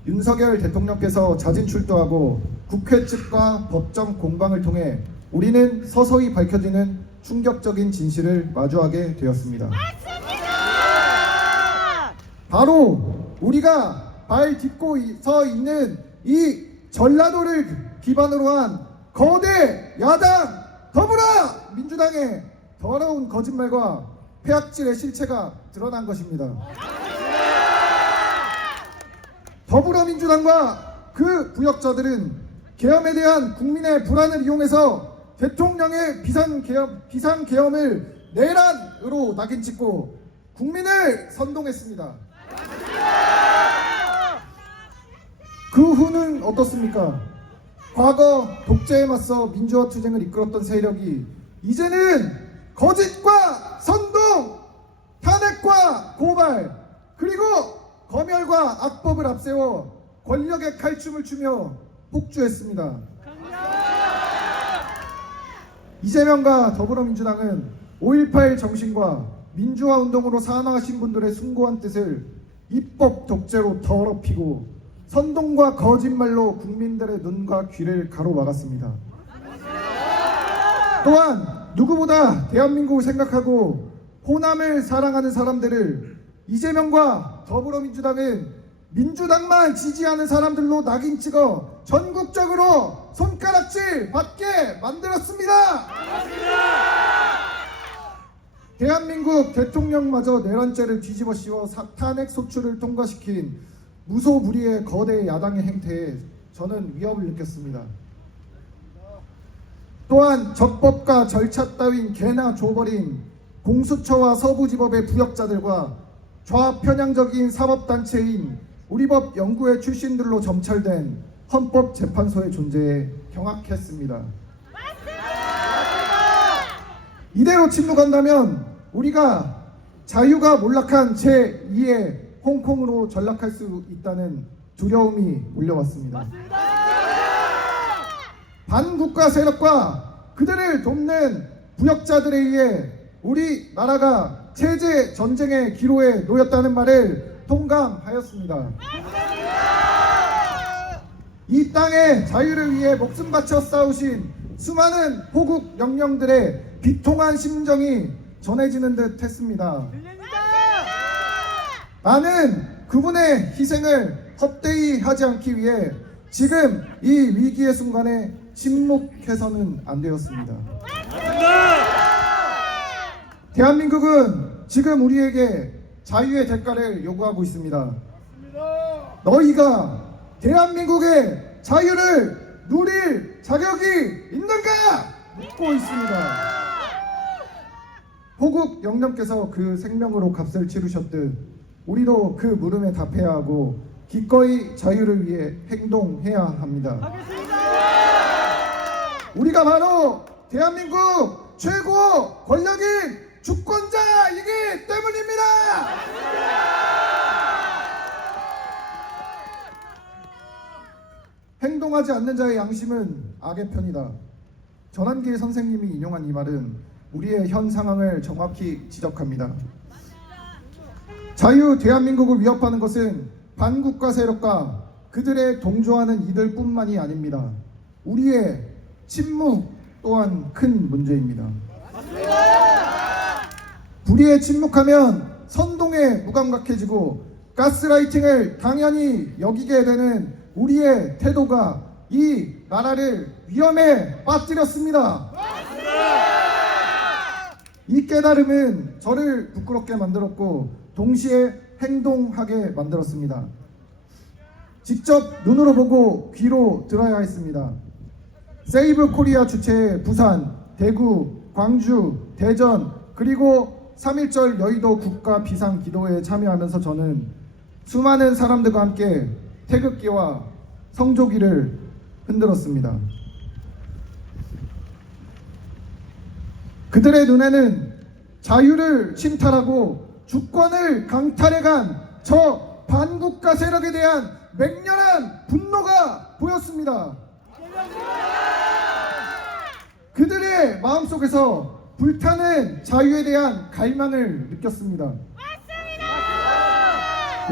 윤석열 대통령께서 자진 출두하고 국회 측과 법정 공방을 통해 우리는 서서히 밝혀지는 충격적인 진실을 마주하게 되었습니다. 바로 우리가 발 딛고 서 있는 이 전라도를 기반으로 한 거대 야당 더불어민주당의 더러운 거짓말과 폐악질의 실체가 드러난 것입니다. 더불어민주당과 그 부역자들은 계엄에 대한 국민의 불안을 이용해서 대통령의 비상계엄을 내란으로 낙인찍고 국민을 선동했습니다. 그 후는 어떻습니까? 과거 독재에 맞서 민주화 투쟁을 이끌었던 세력이 이제는 거짓과 선동, 탄핵과 고발, 그리고 검열과 악법을 앞세워 권력의 칼춤을 추며 폭주했습니다. 이재명과 더불어민주당은 5.18 정신과 민주화 운동으로 사망하신 분들의 숭고한 뜻을 입법 독재로 더럽히고 선동과 거짓말로 국민들의 눈과 귀를 가로막았습니다. 또한 누구보다 대한민국을 생각하고 호남을 사랑하는 사람들을 이재명과 더불어민주당은 민주당만 지지하는 사람들로 낙인 찍어 전국적으로 손가락질 받게 만들었습니다. 대한민국 대통령마저 내란죄를 뒤집어 씌워 탄핵 소추를 통과시킨 무소불위의 거대 야당의 행태에 저는 위협을 느꼈습니다. 또한 적법과 절차 따윈 개나 줘버린 공수처와 서부지법의 부역자들과 좌편향적인 사법단체인 우리법 연구회 출신들로 점철된 헌법재판소의 존재에 경악했습니다. 이대로 침묵한다면 우리가 자유가 몰락한 제2의 홍콩으로 전락할 수 있다는 두려움이 몰려왔습니다. 반국가 세력과 그들을 돕는 부역자들에 의해 우리나라가 체제 전쟁의 기로에 놓였다는 말을 통감하였습니다. 이 땅의 자유를 위해 목숨 바쳐 싸우신 수많은 호국 영령들의 비통한 심정이 전해지는 듯 했습니다. 나는 그분의 희생을 헛되이 하지 않기 위해 지금 이 위기의 순간에 침묵해서는 안 되었습니다. 대한민국은 지금 우리에게 자유의 대가를 요구하고 있습니다. 너희가 대한민국의 자유를 누릴 자격이 있는가 묻고 있습니다. 호국 영령께서 그 생명으로 값을 치르셨듯 우리도 그 물음에 답해야 하고 기꺼이 자유를 위해 행동해야 합니다. 우리가 바로 대한민국 최고 권력인 주권자이기 때문입니다. 행동하지 않는 자의 양심은 악의 편이다. 전한길 선생님이 인용한 이 말은 우리의 현 상황을 정확히 지적합니다. 자유 대한민국을 위협하는 것은 반국가 세력과 그들의 동조하는 이들뿐만이 아닙니다. 우리의 침묵 또한 큰 문제입니다. 불의에 침묵하면 선동에 무감각해지고 가스라이팅을 당연히 여기게 되는 우리의 태도가 이 나라를 위험에 빠뜨렸습니다. 이 깨달음은 저를 부끄럽게 만들었고 동시에 행동하게 만들었습니다. 직접 눈으로 보고 귀로 들어야 했습니다. 세이브 코리아 주최의 부산, 대구, 광주, 대전 그리고 3.1절 여의도 국가 비상기도회에 참여하면서 저는 수많은 사람들과 함께 태극기와 성조기를 흔들었습니다. 그들의 눈에는 자유를 침탈하고 주권을 강탈해간 저 반국가 세력에 대한 맹렬한 분노가 보였습니다. 그들의 마음속에서 불타는 자유에 대한 갈망을 느꼈습니다.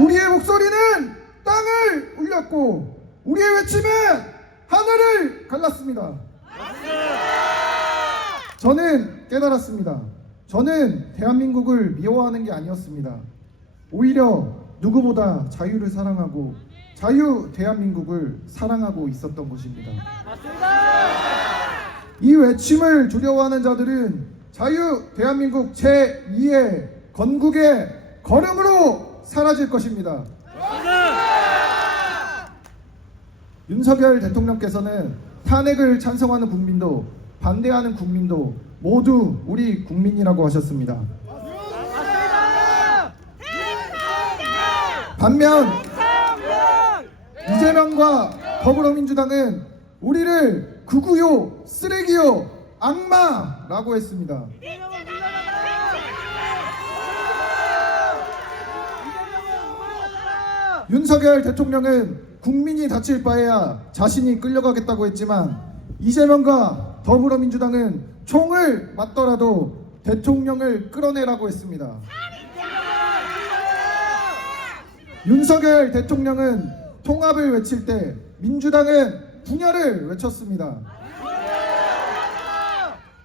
우리의 목소리는 땅을 울렸고 우리의 외침은 하늘을 갈랐습니다. 저는 깨달았습니다. 저는 대한민국을 미워하는 게 아니었습니다. 오히려 누구보다 자유를 사랑하고 자유 대한민국을 사랑하고 있었던 것입니다. 이 외침을 두려워하는 자들은 자유 대한민국 제2의 건국의 걸음으로 사라질 것입니다. 윤석열 대통령께서는 탄핵을 찬성하는 국민도 반대하는 국민도 모두 우리 국민이라고 하셨습니다. 반면 이재명과 더불어민주당은 우리를 극우요, 쓰레기요, 악마라고 했습니다. 윤석열 대통령은 국민이 다칠 바에야 자신이 끌려가겠다고 했지만 이재명과 더불어민주당은 총을 맞더라도 대통령을 끌어내라고 했습니다. 윤석열 대통령은 통합을 외칠 때 민주당은 분열을 외쳤습니다.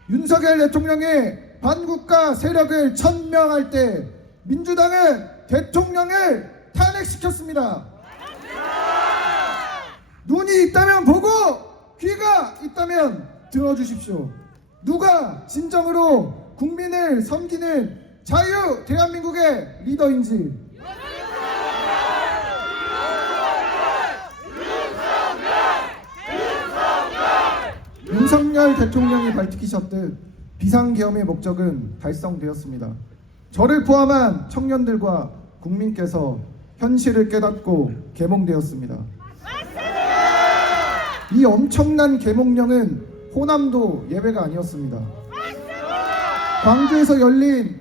윤석열 대통령이 반국가 세력을 천명할 때 민주당은 대통령을 탄핵시켰습니다. 눈이 있다면 보고 귀가 있다면 들어주십시오. 누가 진정으로 국민을 섬기는 자유 대한민국의 리더인지 윤석열 대통령이 밝히셨듯 비상계엄의 목적은 달성되었습니다. 저를 포함한 청년들과 국민께서 현실을 깨닫고 계몽되었습니다. 이 엄청난 계몽령은 호남도 예외가 아니었습니다. 광주에서 열린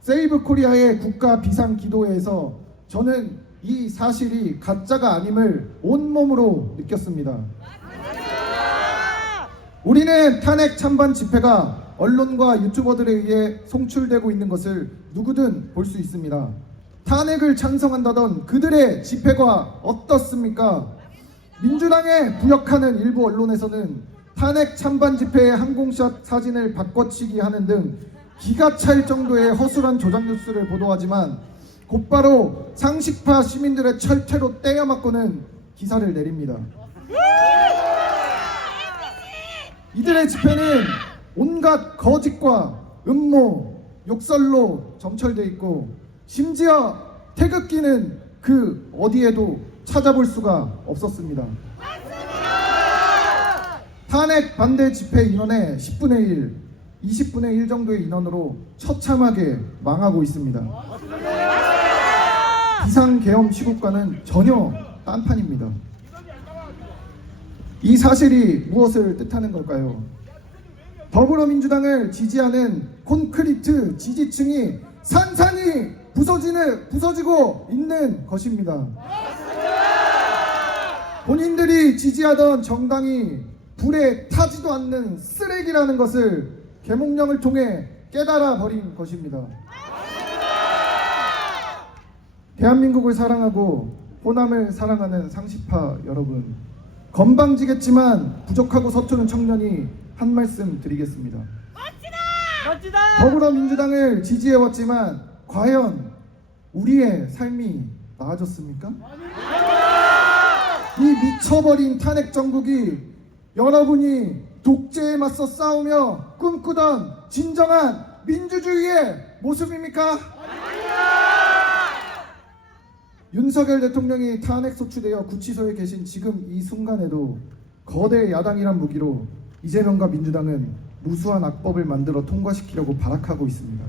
세이브 코리아의 국가 비상기도회에서 저는 이 사실이 가짜가 아님을 온몸으로 느꼈습니다. 우리는 탄핵 찬반 집회가 언론과 유튜버들에 의해 송출되고 있는 것을 누구든 볼 수 있습니다. 탄핵을 찬성한다던 그들의 집회가 어떻습니까? 민주당에 부역하는 일부 언론에서는 탄핵 찬반 집회의 항공샷 사진을 바꿔치기 하는 등 기가 찰 정도의 허술한 조작 뉴스를 보도하지만 곧바로 상식파 시민들의 철퇴로 떼어맞고는 기사를 내립니다. 이들의 집회는 온갖 거짓과 음모, 욕설로 점철되어 있고 심지어 태극기는 그 어디에도 찾아볼 수가 없었습니다. 탄핵 반대 집회 인원의 10분의 1, 20분의 1 정도의 인원으로 처참하게 망하고 있습니다. 비상계엄 시국과는 전혀 딴판입니다. 이 사실이 무엇을 뜻하는 걸까요? 더불어민주당을 지지하는 콘크리트 지지층이 산산이 부서지고 있는 것입니다. 본인들이 지지하던 정당이 불에 타지도 않는 쓰레기라는 것을 계몽령을 통해 깨달아 버린 것입니다. 대한민국을 사랑하고 호남을 사랑하는 상식파 여러분, 건방지겠지만 부족하고 서투른 청년이 한 말씀 드리겠습니다. 더불어민주당을 지지해왔지만 과연 우리의 삶이 나아졌습니까? 이 미쳐버린 탄핵 정국이 여러분이 독재에 맞서 싸우며 꿈꾸던 진정한 민주주의의 모습입니까? 윤석열 대통령이 탄핵 소추되어 구치소에 계신 지금 이 순간에도 거대 야당이란 무기로 이재명과 민주당은 무수한 악법을 만들어 통과시키려고 발악하고 있습니다.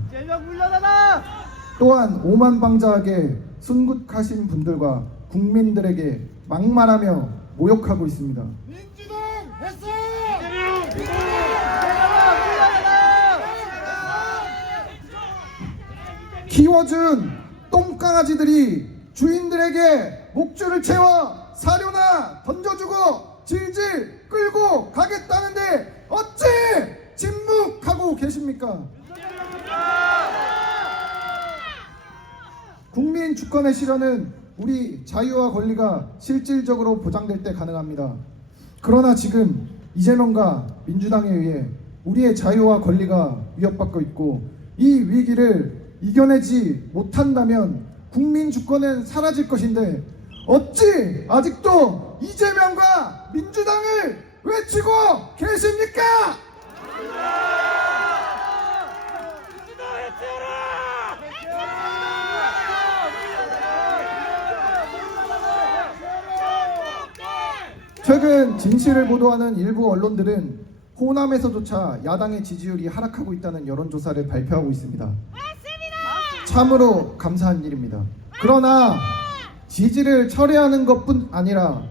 또한 오만방자하게 순국하신 분들과 국민들에게 막말하며 모욕하고 있습니다. 키워준 똥강아지들이 주인들에게 목줄을 채워 사료나 던져주고 질질 끌고 가겠다는데 어찌 침묵하고 계십니까? 국민 주권의 실현은 우리 자유와 권리가 실질적으로 보장될 때 가능합니다. 그러나 지금 이재명과 민주당에 의해 우리의 자유와 권리가 위협받고 있고 이 위기를 이겨내지 못한다면 국민 주권은 사라질 것인데 어찌 아직도 이재명과 민주당을 외치고 계십니까? 최근 진실을 보도하는 일부 언론들은 호남에서조차 야당의 지지율이 하락하고 있다는 여론조사를 발표하고 있습니다. 참으로 감사한 일입니다. 그러나 지지를 철회하는 것뿐 아니라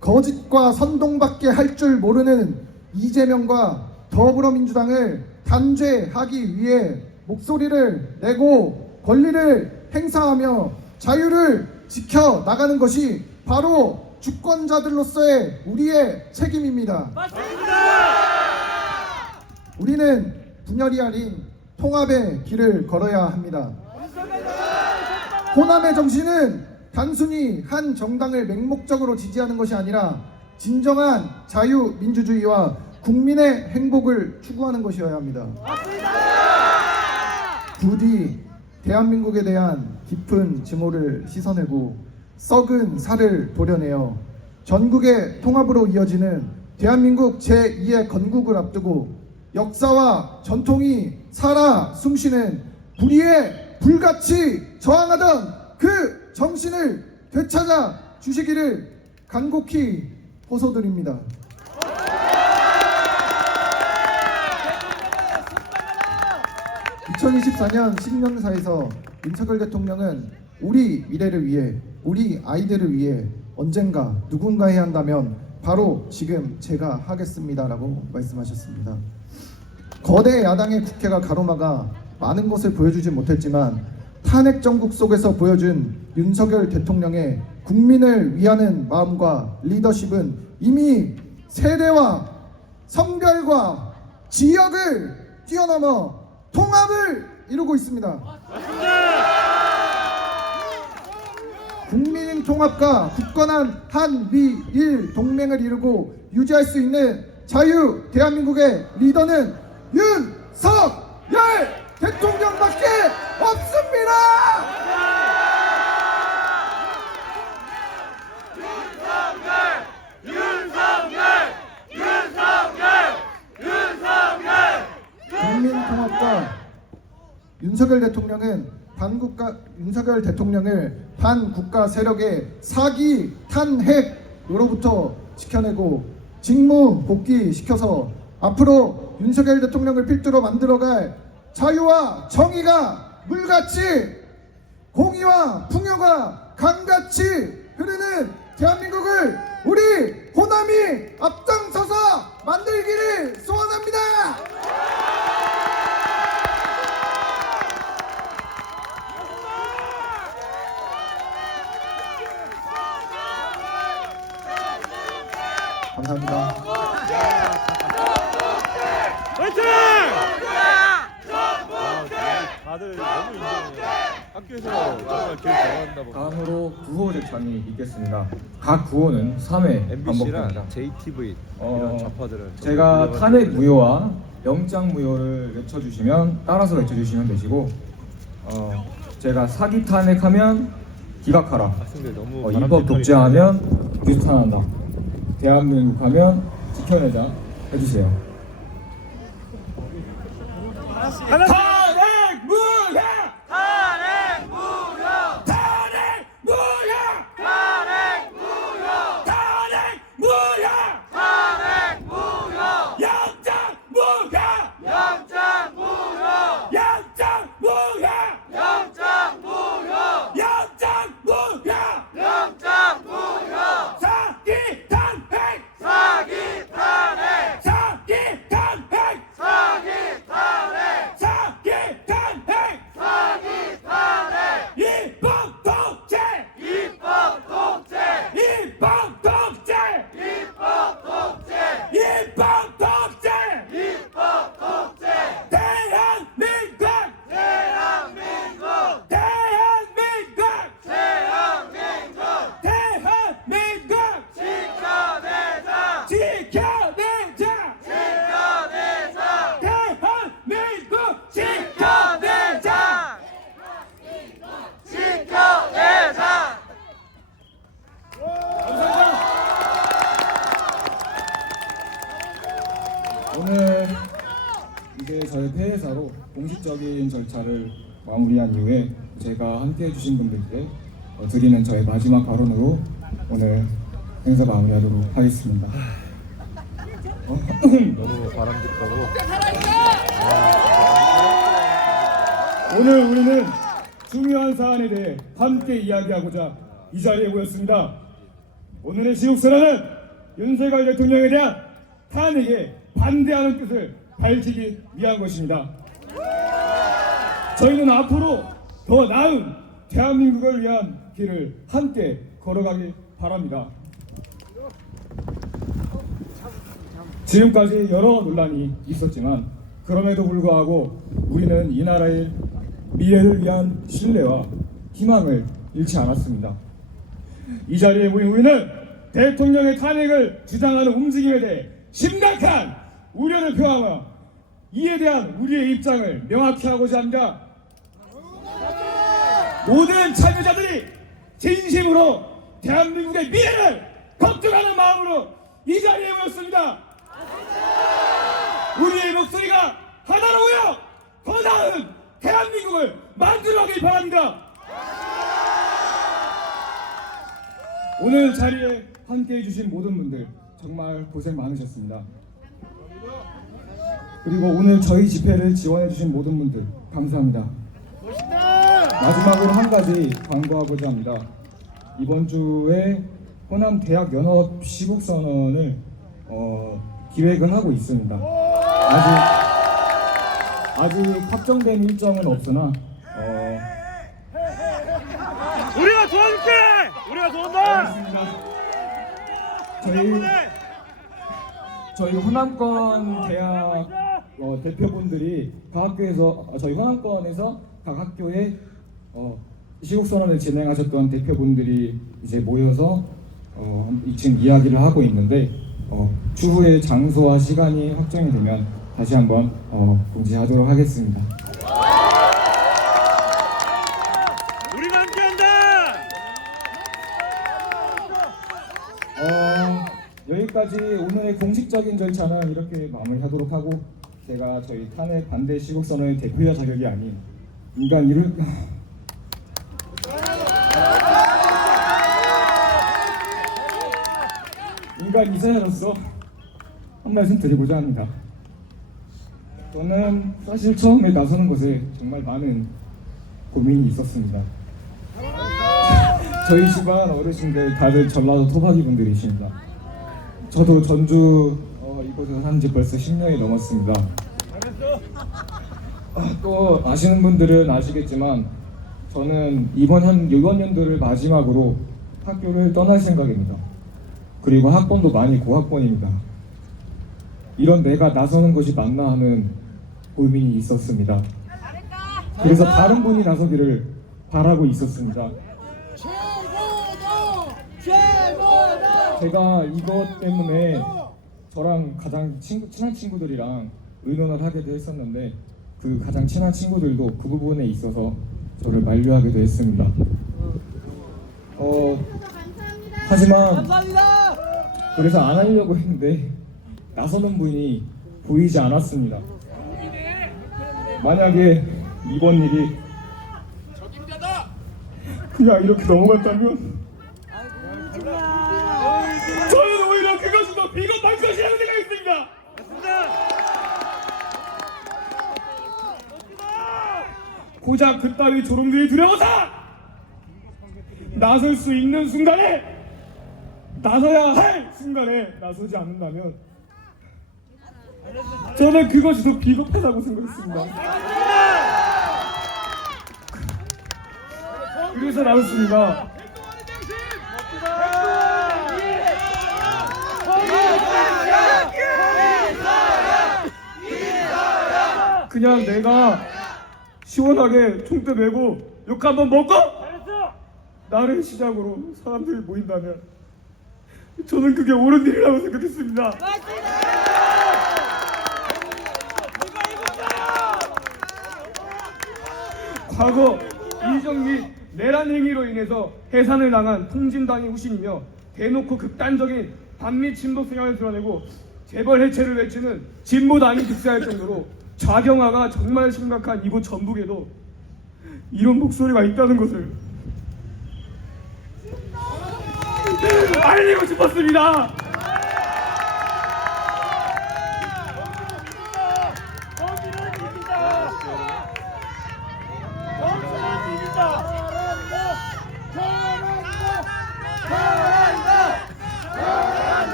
거짓과 선동밖에 할 줄 모르는 이재명과 더불어민주당을 단죄하기 위해 목소리를 내고 권리를 행사하며 자유를 지켜나가는 것이 바로 주권자들로서의 우리의 책임입니다. 우리는 분열이 아닌 통합의 길을 걸어야 합니다. 호남의 정신은 단순히 한 정당을 맹목적으로 지지하는 것이 아니라 진정한 자유민주주의와 국민의 행복을 추구하는 것이어야 합니다. 부디 대한민국에 대한 깊은 증오를 씻어내고 썩은 살을 도려내어 전국의 통합으로 이어지는 대한민국 제2의 건국을 앞두고 역사와 전통이 살아 숨쉬는 불의에 불같이 저항하던 그 정신을 되찾아 주시기를 간곡히 호소드립니다. (2024년) 신년사에서 윤석열 대통령은 우리 미래를 위해, 우리 아이들을 위해 언젠가 누군가 해야 한다면 바로 지금 제가 하겠습니다라고 말씀하셨습니다. 거대 야당의 국회가 가로막아 많은 것을 보여주지 못했지만 탄핵 정국 속에서 보여준 윤석열 대통령의 국민을 위하는 마음과 리더십은 이미 세대와 성별과 지역을 뛰어넘어 통합을 이루고 있습니다. 국민 통합과 굳건한 한미일 동맹을 이루고 유지할 수 있는 자유 대한민국의 리더는 윤석열 대통령밖에 없습니다. 국민통합과 윤석열 대통령을 반국가 세력의 사기 탄핵으로부터 지켜내고 직무 복귀시켜서 앞으로 윤석열 대통령을 필두로 만들어갈 자유와 정의가 물같이, 공의와 풍요가 강같이 흐르는 대한민국을 우리 호남이 앞장서서 만들기를 소원합니다. 감사합니다. 화이팅! 다들 너무 인정해요. 학교에서 정말 길 잘한다 보다. 다음으로 구호 대창이 있겠습니다. 각 구호는 3회 MBC랑 반복됩니다. JTV 이런 좌파들은 제가 탄핵 무효와 영장 무효를 외쳐주시면 따라서 외쳐주시면 되시고, 제가 사기 탄핵하면 기각하라, 학생들 너무 입법 독재하면 규탄한다, 대한민국 하면 지켜내자 해주세요. 탄핵 무효! 탄핵 무효! 탄핵 무효! 탄핵 무효! 탄핵 무효! 탄핵 무효! 영장 무효! 영장 무효! 영장 무효! 영장 무효! 영장 무효! 영장 무효! 사기 탄핵! 사기 탄핵! 사기 탄핵! 사기 탄핵! 사기 탄핵! 사기 탄핵! 입법 독재! 입법 독재! 입법 독재! 입법 독재! 입법 독재! 입법 독재! 대한민국! 대한민국! 대한민국! 대한민국! 대한민국! 지켜내자! 지켜내자! 지켜내자! 대한민국! 지켜내자! 지켜내자! 오늘 이제 저희 폐회사로 공식적인 절차를 마무리한 이후에 제가 함께 해주신 분들께 드리는 저의 마지막 발언으로 오늘 행사 마무리하도록 하겠습니다. 너무 바람직하고 오늘 우리는 중요한 사안에 대해 함께 이야기하고자 이 자리에 모였습니다. 오늘의 시국선언은 윤석열 대통령에 대한 탄핵에 반대하는 뜻을 밝히기 위한 것입니다. 저희는 앞으로 더 나은 대한민국을 위한 길을 함께 걸어가길 바랍니다. 지금까지 여러 논란이 있었지만 그럼에도 불구하고 우리는 이 나라의 미래를 위한 신뢰와 희망을 잃지 않았습니다. 이 자리에 모인 우리는 대통령의 탄핵을 주장하는 움직임에 대해 심각한 우려를 표하며 이에 대한 우리의 입장을 명확히 하고자 합니다. 모든 참여자들이 진심으로 대한민국의 미래를 걱정하는 마음으로 이 자리에 모였습니다. 우리의 목소리가 하나로 모여 더 나은 대한민국을 만들어가길 바랍니다. 오늘 자리에 함께해 주신 모든 분들 정말 고생 많으셨습니다. 그리고 오늘 저희 집회를 지원해 주신 모든 분들 감사합니다. 마지막으로 한 가지 광고하고자 합니다. 이번 주에 호남 대학 연합 시국선언을 기획은 하고 있습니다. 아직 확정된 일정은 없으나 우리가 도와줄게! 우리가 도운다! 저희 호남권 대학 대표분들이 각 학교에서 저희 호남권에서 각 학교에 시국선언을 진행하셨던 대표분들이 이제 모여서 지금 이야기를 하고 있는데 추후에 장소와 시간이 확정이 되면 다시 한번 공지하도록 하겠습니다. 우리가 함께한다! 여기까지 오늘의 공식적인 절차는 이렇게 마무리하도록 하고 제가 저희 탄핵 반대 시국선언의 대표자 자격이 아닌 인간 이사야로서 한 말씀 드리고자 합니다. 저는 사실 처음에 나서는 것에 정말 많은 고민이 있었습니다. 저희 집안 어르신들 다들 전라도 토박이 분들이십니다. 저도 전주 이곳에서 산 지 벌써 10년이 넘었습니다. 또 아시는 분들은 아시겠지만 저는 이번 연도를 마지막으로 학교를 떠날 생각입니다. 그리고 학번도 많이 고학번입니다. 이런 내가 나서는 것이 맞나 하는 고민이 있었습니다. 그래서 다른 분이 나서기를 바라고 있었습니다. 제가 이것 때문에 저랑 가장 친한 친구들이랑 의논을 하기도 했었는데 그 가장 친한 친구들도 그 부분에 있어서 저를 만류하기도 했습니다. 하지만 그래서 안 하려고 했는데 나서는 분이 보이지 않았습니다. 만약에 이번 일이 그냥 이렇게 넘어갔다면 저는 오히려 그것이 더 비겁한 것이라고 생각했습니다. 고작 그따위 조롱들이 두려워서 나설 수 있는 순간에 나서야 할 순간에 나서지 않는다면 저는 그것이 더 비겁하다고 생각했습니다. 그래서 나섰습니다. 그냥 내가 시원하게 총대 메고 욕 한번 먹고 나를 시작으로 사람들이 모인다면 저는 그게 옳은 일이라고 생각했습니다. 과거 이정미 내란 행위로 인해서 해산을 당한 통진당의 후신이며 대놓고 극단적인 반미 친북 성향을 드러내고 재벌 해체를 외치는 진보당이 득세할 정도로 좌경화가 정말 심각한 이곳 전북에도 이런 목소리가 있다는 것을 알리고 싶었습니다.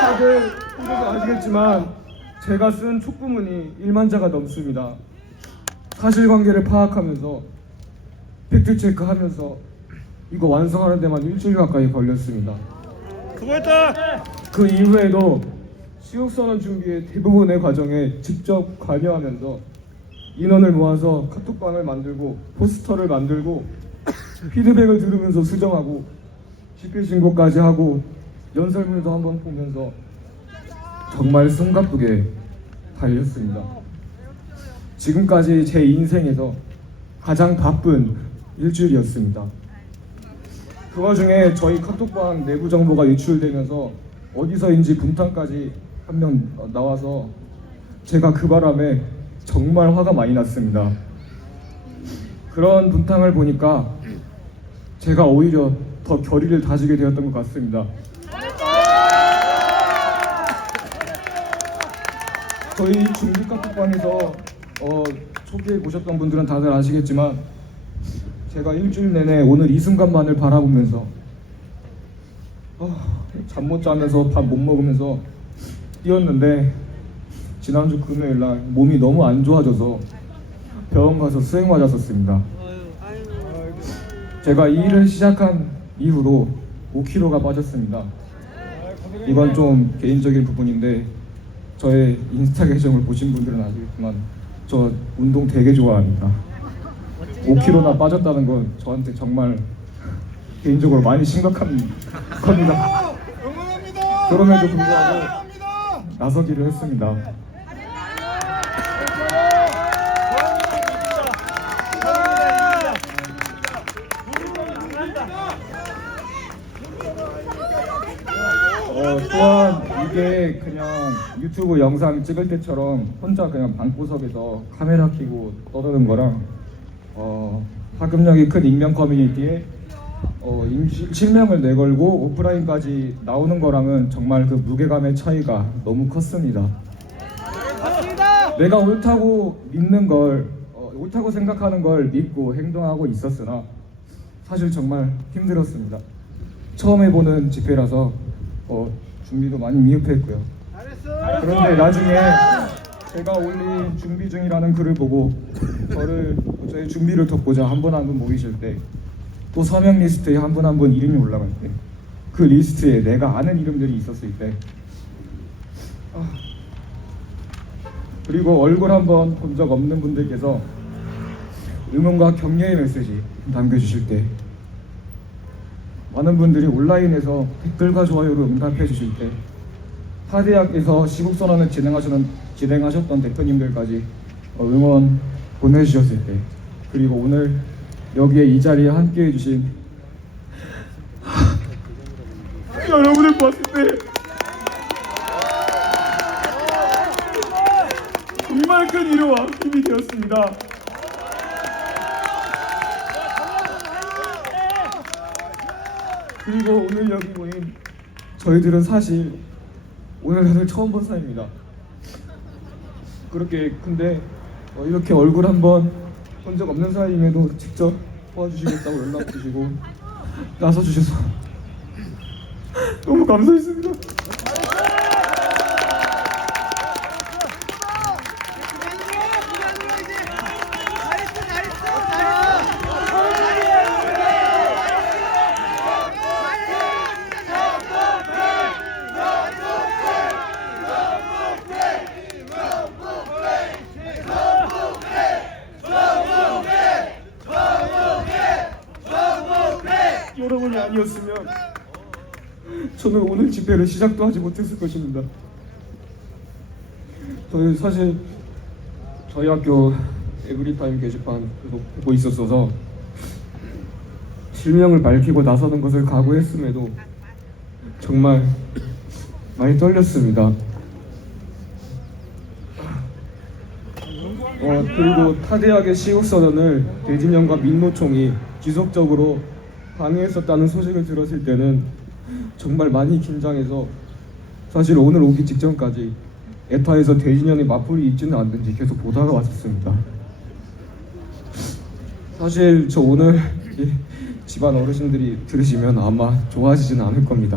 다들 아시겠지만 제가 쓴 촉구문이 1만 자가 넘습니다. 사실관계를 파악하면서 팩트체크하면서 이거 완성하는 데만 일주일 가까이 걸렸습니다. 수고했다. 그 이후에도 시국선언 준비의 대부분의 과정에 직접 관여하면서 인원을 모아서 카톡방을 만들고 포스터를 만들고 피드백을 들으면서 수정하고 집회 신고까지 하고 연설문도 한번 보면서 정말 숨가쁘게 달렸습니다. 지금까지 제 인생에서 가장 바쁜 일주일이었습니다. 그 와중에 저희 카톡방 내부 정보가 유출되면서 어디서인지 분탕까지 한 명 나와서 제가 그 바람에 정말 화가 많이 났습니다. 그런 분탕을 보니까 제가 오히려 더 결의를 다지게 되었던 것 같습니다. 저희 중국 카톡방에서 초기에 보셨던 분들은 다들 아시겠지만 제가 일주일 내내 오늘 이 순간만을 바라보면서 잠 못 자면서 밥 못 먹으면서 뛰었는데 지난주 금요일날 몸이 너무 안 좋아져서 병원 가서 수행 맞았었습니다. 제가 이 일을 시작한 이후로 5kg가 빠졌습니다. 이건 좀 개인적인 부분인데 저의 인스타 계정을 보신 분들은 아시겠지만 저 운동 되게 좋아합니다. 5kg나 빠졌다는 건 저한테 정말 개인적으로 많이 심각한 겁니다. 그럼에도 불구하고 나서기를 했습니다. 또한 이게 그냥 유튜브 영상 찍을 때처럼 혼자 그냥 방구석에서 카메라 켜고 떠드는 거랑 파급력이 큰 익명 커뮤니티에 실명을 내걸고 오프라인까지 나오는 거랑은 정말 그 무게감의 차이가 너무 컸습니다. 맞습니다. 내가 옳다고 믿는 걸 옳다고 생각하는 걸 믿고 행동하고 있었으나 사실 정말 힘들었습니다. 처음 해보는 집회라서 준비도 많이 미흡했고요. 그런데 나중에 제가 올린 준비 중이라는 글을 보고 저의 준비를 돕고자 한 분 한 분 모이실 때, 또 서명 리스트에 한 분 한 분 이름이 올라갈 때, 그 리스트에 내가 아는 이름들이 있었을 때, 그리고 얼굴 한번 본 적 없는 분들께서 응원과 격려의 메시지 남겨주실 때, 많은 분들이 온라인에서 댓글과 좋아요로 응답해 주실 때, 타대학에서 시국선언을 진행하셨던 대표님들까지 응원 보내주셨을 때, 그리고 오늘 여기에 이 자리에 함께 해주신 여러분을 봤을 때 정말 큰 위로와 힘이 되었습니다. 그리고 오늘 여기 모인 저희들은 사실 오늘 다들 처음 본 사이입니다. 근데 이렇게 얼굴 한번 본 적 없는 사이임에도 직접 도와주시겠다고 연락 주시고 나서 주셔서 너무 감사했습니다. 여러분이 아니었으면 저는 오늘 집회를 시작도 하지 못했을 것입니다. 사실 저희 학교 에브리타임 게시판 보고 있었어서 실명을 밝히고 나서는 것을 각오했음에도 정말 많이 떨렸습니다. 그리고 타대학의 시국선언을 대진영과 민노총이 지속적으로 방해했었다는 소식을 들었을 때는 정말 많이 긴장해서 사실 오늘 오기 직전까지 에타에서 대진영이 맞불이 있지는 않는지 계속 보다가 왔었습니다. 사실 저 오늘 집안 어르신들이 들으시면 아마 좋아하시지는 않을 겁니다.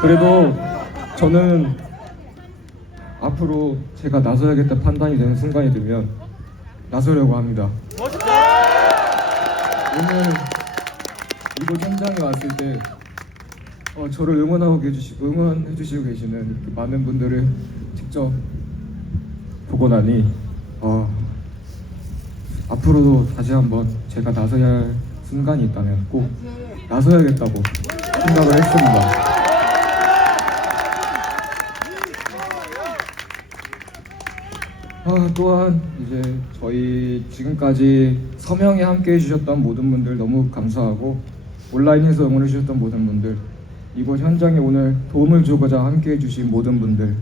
그래도 저는 앞으로 제가 나서야겠다 판단이 되는 순간이 되면 나서려고 합니다. 오늘 이곳 현장에 왔을 때 저를 응원해 주시고 계시는 그 많은 분들을 직접 보고 나니 앞으로도 다시 한번 제가 나서야 할 순간이 있다면 꼭 나서야겠다고 생각을 했습니다. 또한 이제 저희 지금까지 서명에 함께 해주셨던 모든 분들 너무 감사하고, 온라인에서 응원해 주셨던 모든 분들, 이곳 현장에 오늘 도움을 주고자 함께 해주신 모든 분들,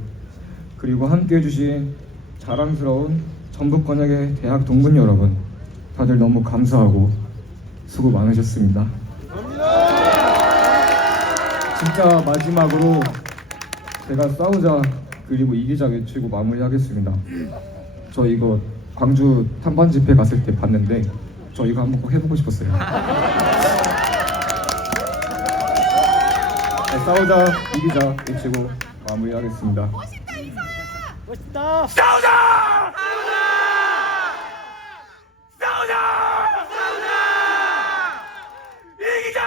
그리고 함께 해주신 자랑스러운 전북권역의 대학 동문 여러분, 다들 너무 감사하고 수고 많으셨습니다. 진짜 마지막으로 제가 싸우자 그리고 이기자 외치고 마무리하겠습니다. 저 이거 광주 탐방 집회 갔을 때 봤는데 저 이거 한번 꼭 해보고 싶었어요. 싸우자 이기자 외치고 마무리하겠습니다. 멋있다. 싸우자! 싸우자! 이기자!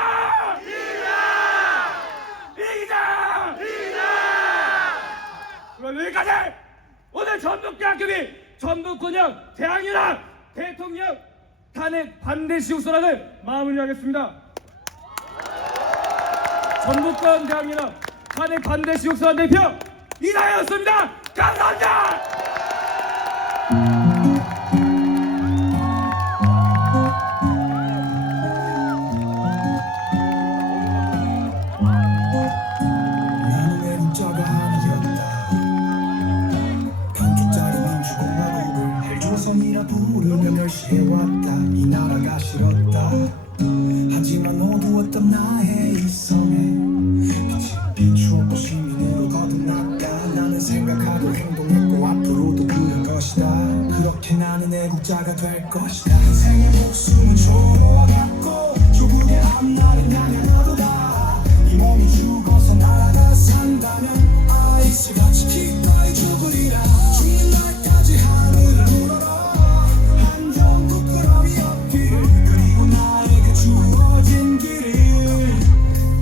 그럼 여기까지! 오늘 전북대학교비 전북권역 대학연합 대통령 탄핵 반대 시국선언을 마무리하겠습니다. 전북권 대학연합 탄핵 반대 시국선언 대표 이나였습니다. 감사합니다. 나는 외국자가 아니었다. 강주짜리 민주공화국을 헬조선이라 부르며 멸시해왔다. 이 나라가 싫었다. 하지만 어두웠던 나의 일성에 빛이 비추었고 시민으로 거듭났다. 나는 생각하고 행동했고 앞으로 인생의 목숨은 초로와 같고 조국의 앞날은 향하나보다 이 몸이 죽어서 나라가 산다면 아이스같이 기꺼이 죽으리라 죽는 날까지 하늘을 우러러 한점 부끄러움이 없기를 그리고 나에게 주어진 길을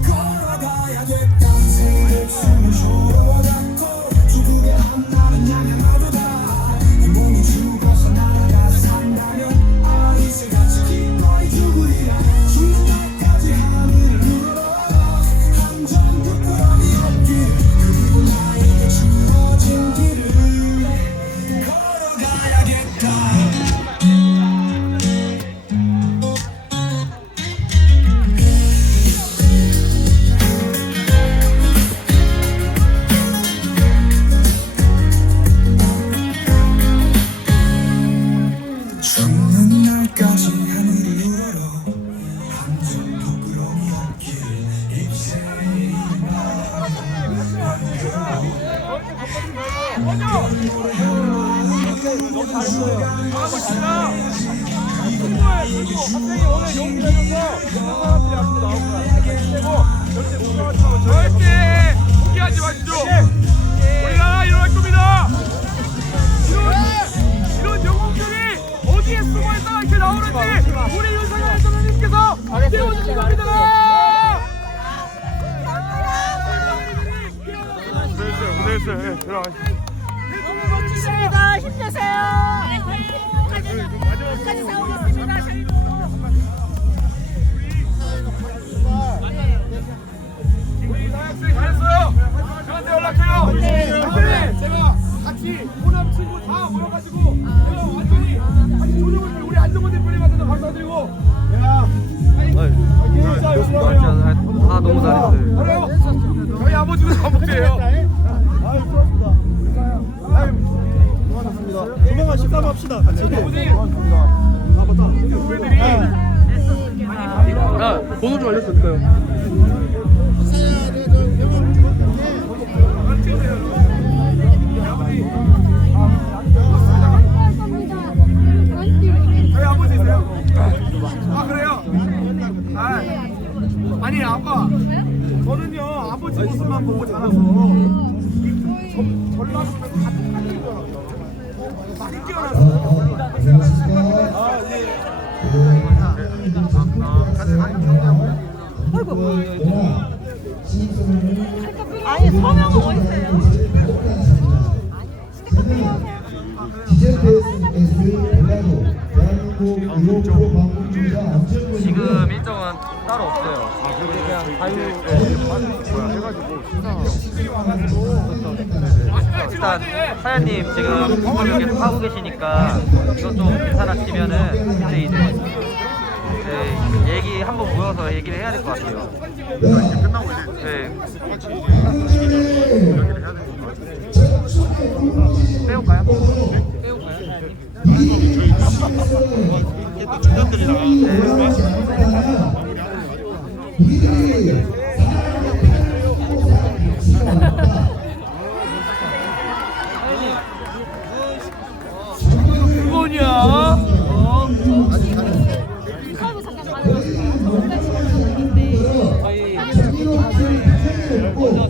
걸어가야겠다 인생의 목숨은 초로와 같고 조국의 앞날은 향하나보다 이 몸이 죽어서 나라가 산다면 아이스같이 기꺼이 죽으리라 죽는 날까지 하늘을 우러러 한점 부끄러움이 없기를 그리고 나에게 주어진 길을 걸어가야겠다 죽는 날까지 하늘을 우러러 한점 부끄러움이 없기를 입새의 절대 포기하지 마시죠. 우리가 일어날 겁니다. 이런 영웅들이 어디에 숨어있다가 이렇게 나오는지 우리 윤석열 대통령님께서 띄워주신 겁니다. 고생했어요. 네, 들어가시죠. 너무 멋지십니다. 힘내세요. 끝까지 싸우겠습니다. 저희도. 우리 사학생 잘했어요. 저한테 연락해요. 네. 제가 같이 호남 친구 다 모여가지고 제가 완전히 같이 조정을 우리 안정권 대표님한테도 감사드리고 다 너무 잘했어요. 그래요? 저희 아버지도 사복제예요. 아유 수고하셨습니다. 아유 고맙습니다. 조만간 식사 합시다. 같이. 아버지 아 맞다. 후배들이 번호 좀 알려줄까요? 저희 아버지세요. 아 그래요? 아니 아빠 저는요 아버지 모습만 보고 자라서 전라도에서 같은 학교인 줄 알았어요. 막 뛰어났어요. 아 예. 아니 서명은 어디 있어요? 지금 일정은 따로 없어요. 그냥 일단 사장님 지금 이걸 계속 하고 계시니까 이것 좀 괜찮아지면은 이제 얘기 한번 모여서 얘기를 해야 될 것 같아요. 네. 빼올까요?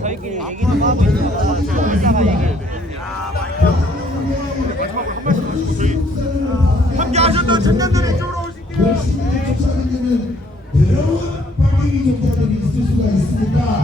저희끼리 얘기 좀 하고 있어요. 이따가 얘기해. 함께 하셨던 청년들이 이쪽으로 오실게요. 외로운 빨갱이 경찰들이 있을 수가 있으니까